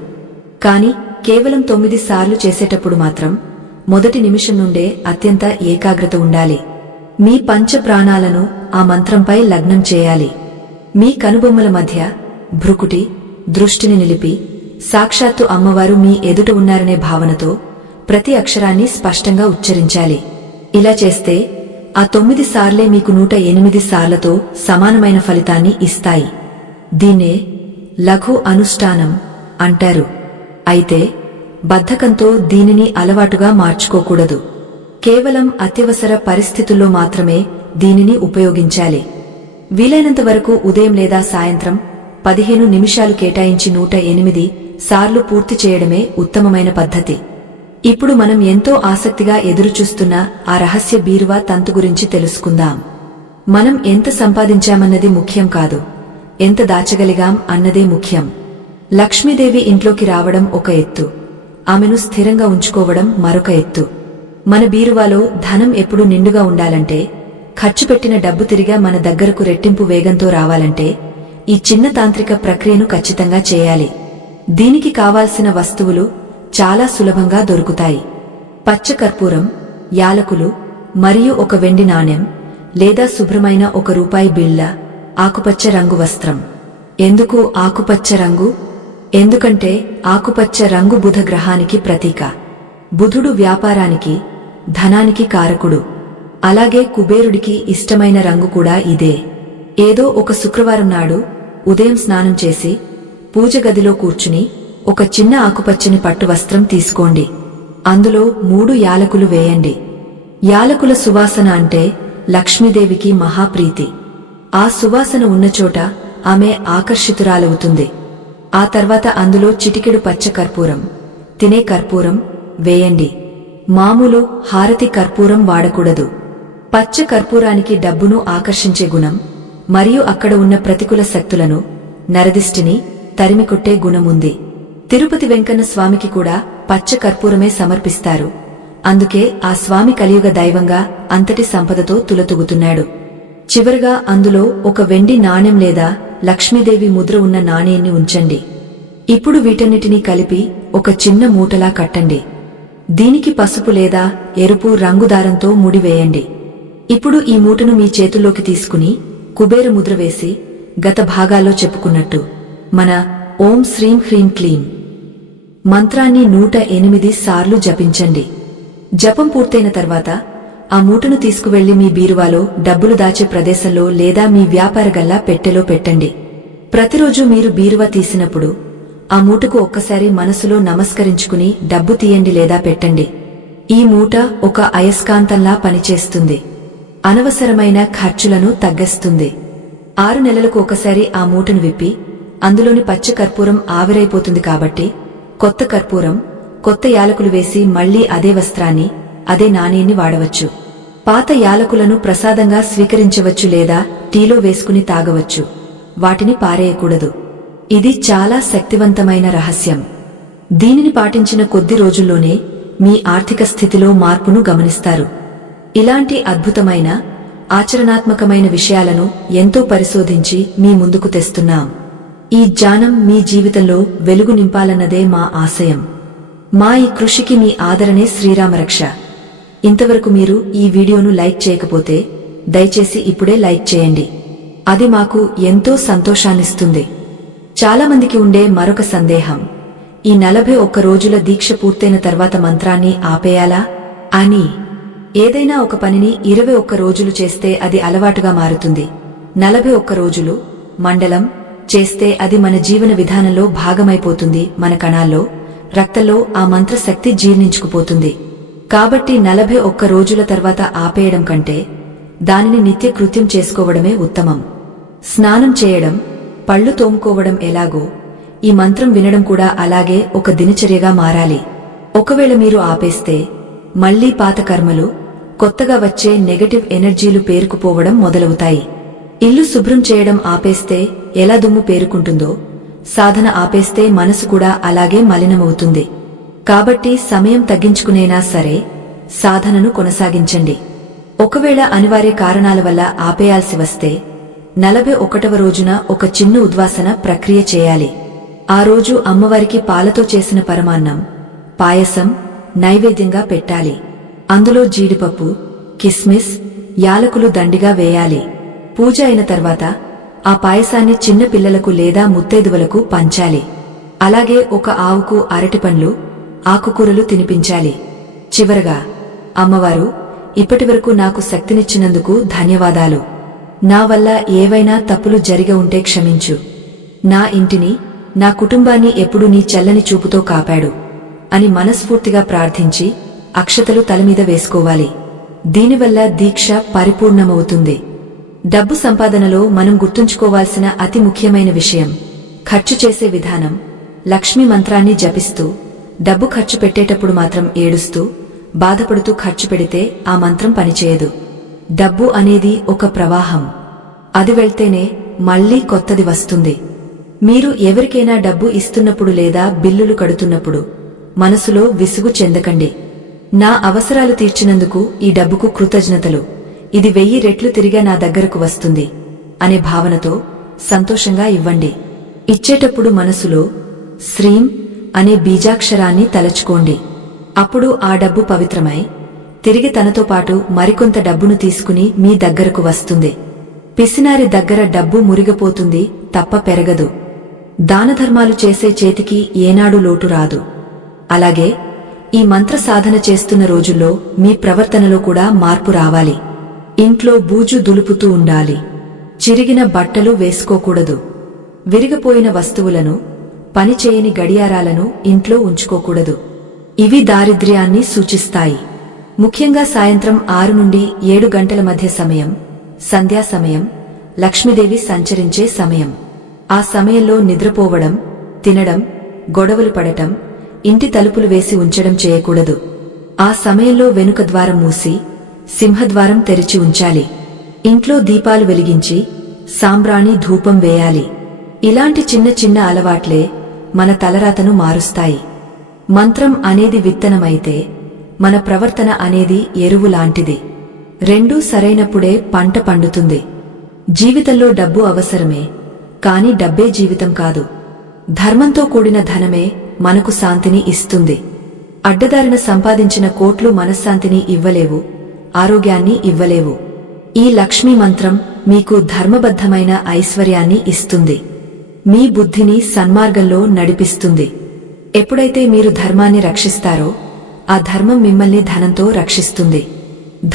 కాని కేవలం 9 సార్లు చేసేటప్పుడు మాత్రం మొదటి నిమిషం నుండే అత్యంత ఏకాగ్రత ఉండాలి. మీ పంచ ప్రాణాలను ఆ మంత్రంపై లగ్నం చేయాలి. మీ కనుబొమ్మల మధ్య భ్రుకుటి దృష్టిని నిలిపి సాక్షాత్తు అమ్మవారు మీ ఎదుట ఉన్నారనే భావనతో ప్రతి అక్షరాన్ని స్పష్టంగా ఉచ్చరించాలి. ఇలా చేస్తే ఆ 9 సార్లే మీకు 108 సార్లతో సమానమైన ఫలితాన్ని ఇస్తాయి. దీన్నే లఘు అనుష్ఠానం అంటారు. అయితే బద్ధకంతో దీనిని అలవాటుగా మార్చుకోకూడదు. కేవలం అత్యవసర పరిస్థితుల్లో మాత్రమే దీనిని ఉపయోగించాలి. వీలైనంత వరకు ఉదయం లేదా సాయంత్రం 15 నిమిషాలు కేటాయించి 108 సార్లు పూర్తి చేయడమే ఉత్తమమైన పద్ధతి. ఇప్పుడు మనం ఎంతో ఆసక్తిగా ఎదురుచూస్తున్న ఆ రహస్య బీరువా తంతు గురించి తెలుసుకుందాం. మనం ఎంత సంపాదించామన్నది ముఖ్యం కాదు, ఎంత దాచగలిగాం అన్నదే ముఖ్యం. లక్ష్మీదేవి ఇంట్లోకి రావడం ఒక ఎత్తు, ఆమెను స్థిరంగా ఉంచుకోవడం మరొక ఎత్తు. మన బీరువాలో ధనం ఎప్పుడు నిండుగా ఉండాలంటే, ఖర్చు పెట్టిన డబ్బు తిరిగా మన దగ్గరకు రెట్టింపు వేగంతో రావాలంటే ఈ చిన్న తాంత్రిక ప్రక్రియను ఖచ్చితంగా చేయాలి. దీనికి కావాల్సిన వస్తువులు చాలా సులభంగా దొరుకుతాయి. పచ్చ కర్పూరం, యాలకులు మరియు ఒక వెండి నాణెం లేదా శుభ్రమైన ₹1 బిళ్ళ, ఆకుపచ్చ రంగు వస్త్రం. ఎందుకు ఆకుపచ్చ రంగు? ఎందుకంటే ఆకుపచ్చ రంగు బుధ గ్రహానికి ప్రతీక. బుధుడు వ్యాపారానికి, ధనానికి కారకుడు. అలాగే కుబేరుడికి ఇష్టమైన రంగు కూడా ఇదే. ఏదో ఒక శుక్రవారం నాడు ఉదయం స్నానం చేసి పూజ గదిలో కూర్చుని ఒక చిన్న ఆకుపచ్చని పట్టు వస్త్రం తీసుకోండి. అందులో 3 యాలకులు వేయండి. యాలకుల సువాసన అంటే లక్ష్మీదేవికి మహాప్రీతి. ఆ సువాసన ఉన్నచోట ఆమె ఆకర్షితురాలవుతుంది. ఆ తర్వాత అందులో చిటికెడు పచ్చ కర్పూరం, తినే కర్పూరం వేయండి. మామూలు హారతి కర్పూరం వాడకూడదు. పచ్చ కర్పూరానికి డబ్బును ఆకర్షించే గుణం మరియు అక్కడ ఉన్న ప్రతికూల శక్తులను, నరదిష్టిని తరిమికొట్టే గుణముంది. తిరుపతి వెంకన్న స్వామికి కూడా పచ్చ కర్పూరమే సమర్పిస్తారు. అందుకే ఆ స్వామి కలియుగ దైవంగా అంతటి సంపదతో తులతూగుతున్నాడు. చివరగా అందులో ఒక వెండి నాణెం లేదా లక్ష్మీదేవి ముద్ర ఉన్న నాణేన్ని ఉంచండి. ఇప్పుడు వీటన్నిటినీ కలిపి ఒక చిన్న మూటలా కట్టండి. దీనికి పసుపు లేదా ఎరుపు రంగుదారంతో ముడివేయండి. ఇప్పుడు ఈ మూటను మీ చేతుల్లోకి తీసుకుని కుబేర ముద్ర వేసి గత భాగాల్లో చెప్పుకున్నట్టు మన ఓం శ్రీం హ్రీం క్లీం మంత్రాన్ని 108 సార్లు జపించండి. జపం పూర్తయిన తర్వాత ఆ మూటను తీసుకువెళ్లి మీ బీరువాలో, డబ్బులు దాచే ప్రదేశంలో లేదా మీ వ్యాపార గల్లా పెట్టెలో పెట్టండి. ప్రతిరోజు మీరు బీరువా తీసినప్పుడు ఆ మూటకు ఒక్కసారి మనసులో నమస్కరించుకుని డబ్బు తీయండి లేదా పెట్టండి. ఈ మూట ఒక అయస్కాంతంలా పనిచేస్తుంది. అనవసరమైన ఖర్చులను తగ్గిస్తుంది. 6 నెలలకు ఒకసారి ఆ మూటను విప్పి అందులోని పచ్చ కర్పూరం ఆవిరైపోతుంది కాబట్టి కొత్త కర్పూరం, కొత్త యాలకులు వేసి మళ్లీ అదే వస్త్రాన్ని, అదే నాణేన్ని వాడవచ్చు. పాత యాలకులను ప్రసాదంగా స్వీకరించవచ్చు లేదా టీలో వేసుకుని తాగవచ్చు. వాటిని పారేయకూడదు. ఇది చాలా శక్తివంతమైన రహస్యం. దీనిని పాటించిన కొద్ది రోజుల్లోనే మీ ఆర్థిక స్థితిలో మార్పును గమనిస్తారు. ఇలాంటి అద్భుతమైన, ఆచరణాత్మకమైన విషయాలను ఎంతో పరిశోధించి మీ ముందుకు తెస్తున్నాం. ఈ జ్ఞానం మీ జీవితంలో వెలుగు నింపాలన్నదే మా ఆశయం. మా ఈ కృషికి మీ ఆదరణే శ్రీరామరక్ష. ఇంతవరకు మీరు ఈ వీడియోను లైక్ చేయకపోతే దయచేసి ఇప్పుడే లైక్ చేయండి. అది మాకు ఎంతో సంతోషాన్నిస్తుంది. చాలామందికి ఉండే మరొక సందేహం, ఈ 41 రోజుల దీక్ష పూర్తయిన తర్వాత మంత్రాన్ని ఆపేయాలా అని. ఏదైనా ఒక పనిని 21 రోజులు చేస్తే అది అలవాటుగా మారుతుంది. 41 రోజులు, మండలం చేస్తే అది మన జీవన విధానంలో భాగమైపోతుంది. మన కణాల్లో, రక్తంలో ఆ మంత్రశక్తి జీర్ణించుకుపోతుంది. కాబట్టి 41 రోజుల తర్వాత ఆపేయడం కంటే దానిని నిత్య కృత్యం చేసుకోవడమే ఉత్తమం. స్నానం చేయడం, పళ్ళు తోముకోవడం ఎలాగో ఈ మంత్రం వినడం కూడా అలాగే ఒక దినచర్యగా మారాలి. ఒకవేళ మీరు ఆపేస్తే మళ్లీ పాత కర్మలు, కొత్తగా వచ్చే నెగటివ్ ఎనర్జీలు పేరుకుపోవడం మొదలవుతాయి. ఇల్లు శుభ్రం చేయడం ఆపేస్తే ఎలా దుమ్ము పేరుకుంటుందో, సాధన ఆపేస్తే మనసు కూడా అలాగే మలినమవుతుంది. కాబట్టి సమయం తగ్గించుకునేనా సరే సాధనను కొనసాగించండి. ఒకవేళ అనివార్య కారణాల వల్ల ఆపేయాల్సి వస్తే 41వ రోజున ఒక చిన్న ఉద్వాసన ప్రక్రియ చేయాలి. ఆ రోజు అమ్మవారికి పాలతో చేసిన పరమాన్నం, పాయసం నైవేద్యంగా పెట్టాలి. అందులో జీడిపప్పు, కిస్మిస్, యాలకులు దండిగా వేయాలి. పూజ అయిన తర్వాత ఆ పాయసాన్ని చిన్న పిల్లలకు లేదా ముత్తైదువలకు పంచాలి. అలాగే ఒక ఆవుకు అరటిపండ్లు, ఆకుకూరలు తినిపించాలి. చివరగా, అమ్మవారు, ఇప్పటివరకు నాకు శక్తినిచ్చినందుకు ధన్యవాదాలు. నా వల్ల ఏవైనా తప్పులు జరిగి ఉంటే క్షమించు. నా ఇంటిని, నా కుటుంబాన్ని ఎప్పుడూ నీ చల్లని చూపుతో కాపాడు అని మనస్ఫూర్తిగా ప్రార్థించి అక్షతలు తలమీద వేసుకోవాలి. దీనివల్ల దీక్ష పరిపూర్ణమవుతుంది. డబ్బు సంపాదనలో మనం గుర్తుంచుకోవాల్సిన అతి ముఖ్యమైన విషయం ఖర్చు చేసే విధానం. లక్ష్మీ మంత్రాన్ని జపిస్తూ డబ్బు ఖర్చు పెట్టేటప్పుడు మాత్రం ఏడుస్తూ, బాధపడుతూ ఖర్చు పెడితే ఆ మంత్రం పనిచేయదు. డబ్బు అనేది ఒక ప్రవాహం. అది వెళ్తేనే మళ్లీ కొత్తది వస్తుంది. మీరు ఎవరికైనా డబ్బు ఇస్తున్నప్పుడు లేదా బిల్లులు కడుతున్నప్పుడు మనసులో విసుగు చెందకండి. నా అవసరాలు తీర్చినందుకు ఈ డబ్బుకు కృతజ్ఞతలు, ఇది 1000 రెట్లు తిరిగా నా దగ్గరకు వస్తుంది అనే భావనతో సంతోషంగా ఇవ్వండి. ఇచ్చేటప్పుడు మనసులో శ్రీం అనే బీజాక్షరాన్ని తలచుకోండి. అప్పుడు ఆ డబ్బు పవిత్రమై తిరిగి తనతో పాటు మరికొంత డబ్బును తీసుకుని మీ దగ్గరకు వస్తుంది. పిసినారి దగ్గర డబ్బు మురిగపోతుంది తప్ప పెరగదు. దానధర్మాలు చేసే చేతికి ఏనాడు లోటు రాదు. అలాగే ఈ మంత్ర సాధన చేస్తున్న రోజుల్లో మీ ప్రవర్తనలో కూడా మార్పు రావాలి. ఇంట్లో బూజు దులుపుతూ ఉండాలి. చిరిగిన బట్టలు వేసుకోకూడదు. విరిగిపోయిన వస్తువులను, పనిచేయని గడియారాలను ఇంట్లో ఉంచుకోకూడదు. ఇవి దారిద్ర్యాన్ని సూచిస్తాయి. ముఖ్యంగా సాయంత్రం 6 నుండి 7 గంటల మధ్య సమయం, సంధ్యా సమయం, లక్ష్మీదేవి సంచరించే సమయం. ఆ సమయంలో నిద్రపోవడం, తినడం, గొడవలు పడటం, ఇంటి తలుపులు వేసి ఉంచడం చేయకూడదు. ఆ సమయంలో వెనుక ద్వారం మూసి, సింహద్వారం తెరిచి ఉంచాలి. ఇంట్లో దీపాలు వెలిగించి, సాంబ్రాణి ధూపం వేయాలి. ఇలాంటి చిన్న చిన్న అలవాట్లే మన తలరాతను మారుస్తాయి. మంత్రం అనేది విత్తనమైతే మన ప్రవర్తన అనేది ఎరువు లాంటిది. రెండూ సరైనప్పుడే పంట పండుతుంది. జీవితంలో డబ్బు అవసరమే, కాని డబ్బే జీవితం కాదు. ధర్మంతో కూడిన ధనమే మనకు శాంతిని ఇస్తుంది. అడ్డదారిన సంపాదించిన కోట్లు మనశ్శాంతిని ఇవ్వలేవు, ఆరోగ్యాన్ని ఇవ్వలేవు. ఈ లక్ష్మీ మంత్రం మీకు ధర్మబద్ధమైన ఐశ్వర్యాన్ని ఇస్తుంది. మీ బుద్ధిని సన్మార్గంలో నడిపిస్తుంది. ఎప్పుడైతే మీరు ధర్మాన్ని రక్షిస్తారో ఆ ధర్మం మిమ్మల్ని ధనంతో రక్షిస్తుంది.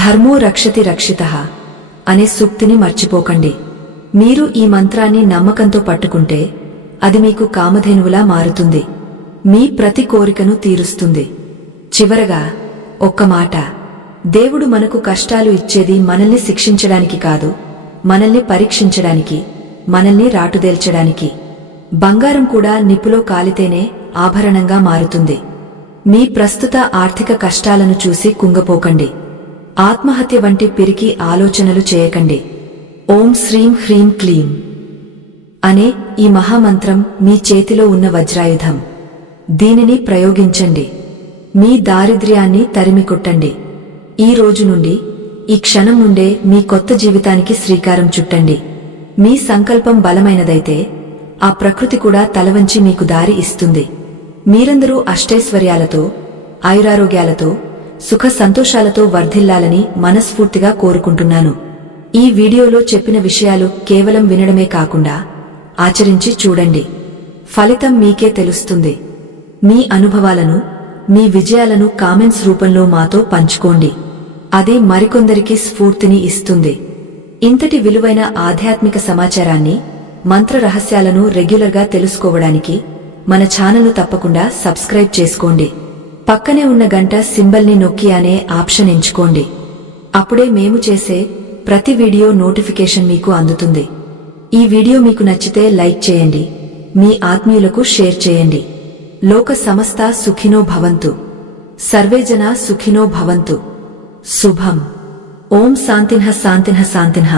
ధర్మో రక్షతి రక్షితః అనే సూక్తిని మర్చిపోకండి. మీరు ఈ మంత్రాన్ని నమ్మకంతో పట్టుకుంటే అది మీకు కామధేనువులా మారుతుంది. మీ ప్రతి కోరికను తీరుస్తుంది. చివరగా ఒక్క మాట, దేవుడు మనకు కష్టాలు ఇచ్చేది మనల్ని శిక్షించడానికి కాదు, మనల్ని పరీక్షించడానికి, మనల్ని రాటుదేల్చడానికి. బంగారం కూడా నిప్పులో కాలితేనే ఆభరణంగా మారుతుంది. మీ ప్రస్తుత ఆర్థిక కష్టాలను చూసి కుంగపోకండి. ఆత్మహత్య వంటి పిరికి ఆలోచనలు చేయకండి. ఓం శ్రీం హ్రీం క్లీం అనే ఈ మహామంత్రం మీ చేతిలో ఉన్న వజ్రాయుధం. దీనిని ప్రయోగించండి. మీ దారిద్ర్యాన్ని తరిమికొట్టండి. ఈ రోజు నుండి, ఈ క్షణం నుండే మీ కొత్త జీవితానికి శ్రీకారం చుట్టండి. మీ సంకల్పం బలమైనదైతే ఆ ప్రకృతి కూడా తలవంచి మీకు దారి ఇస్తుంది. మీరందరూ అష్టైశ్వర్యాలతో, ఆయురారోగ్యాలతో, సుఖ సంతోషాలతో వర్ధిల్లాలని మనస్ఫూర్తిగా కోరుకుంటున్నాను. ఈ వీడియోలో చెప్పిన విషయాలు కేవలం వినడమే కాకుండా ఆచరించి చూడండి. ఫలితం మీకే తెలుస్తుంది. మీ అనుభవాలను, మీ విజయాలను కామెంట్స్ రూపంలో మాతో పంచుకోండి. అదే మరికొందరికి స్ఫూర్తిని ఇస్తుంది. ఇంతటి విలువైన ఆధ్యాత్మిక సమాచారాన్ని, మంత్ర రహస్యాలను రెగ్యులర్గా తెలుసుకోవడానికి మన ఛానల్ను తప్పకుండా సబ్స్క్రైబ్ చేసుకోండి. పక్కనే ఉన్న గంట సింబల్ని నొక్కి అనే ఆప్షన్ ఎంచుకోండి. అప్పుడే మేము చేసే ప్రతి వీడియో నోటిఫికేషన్ మీకు అందుతుంది. ఈ వీడియో మీకు నచ్చితే లైక్ చేయండి, మీ ఆత్మీయులకు షేర్ చేయండి. లోక సమస్త సుఖినో భవంతు. సర్వే జనా సుఖినో భవంతు. శుభం. ఓం శాంతిన్హ శాంతిన్హ శాంతిన్హ.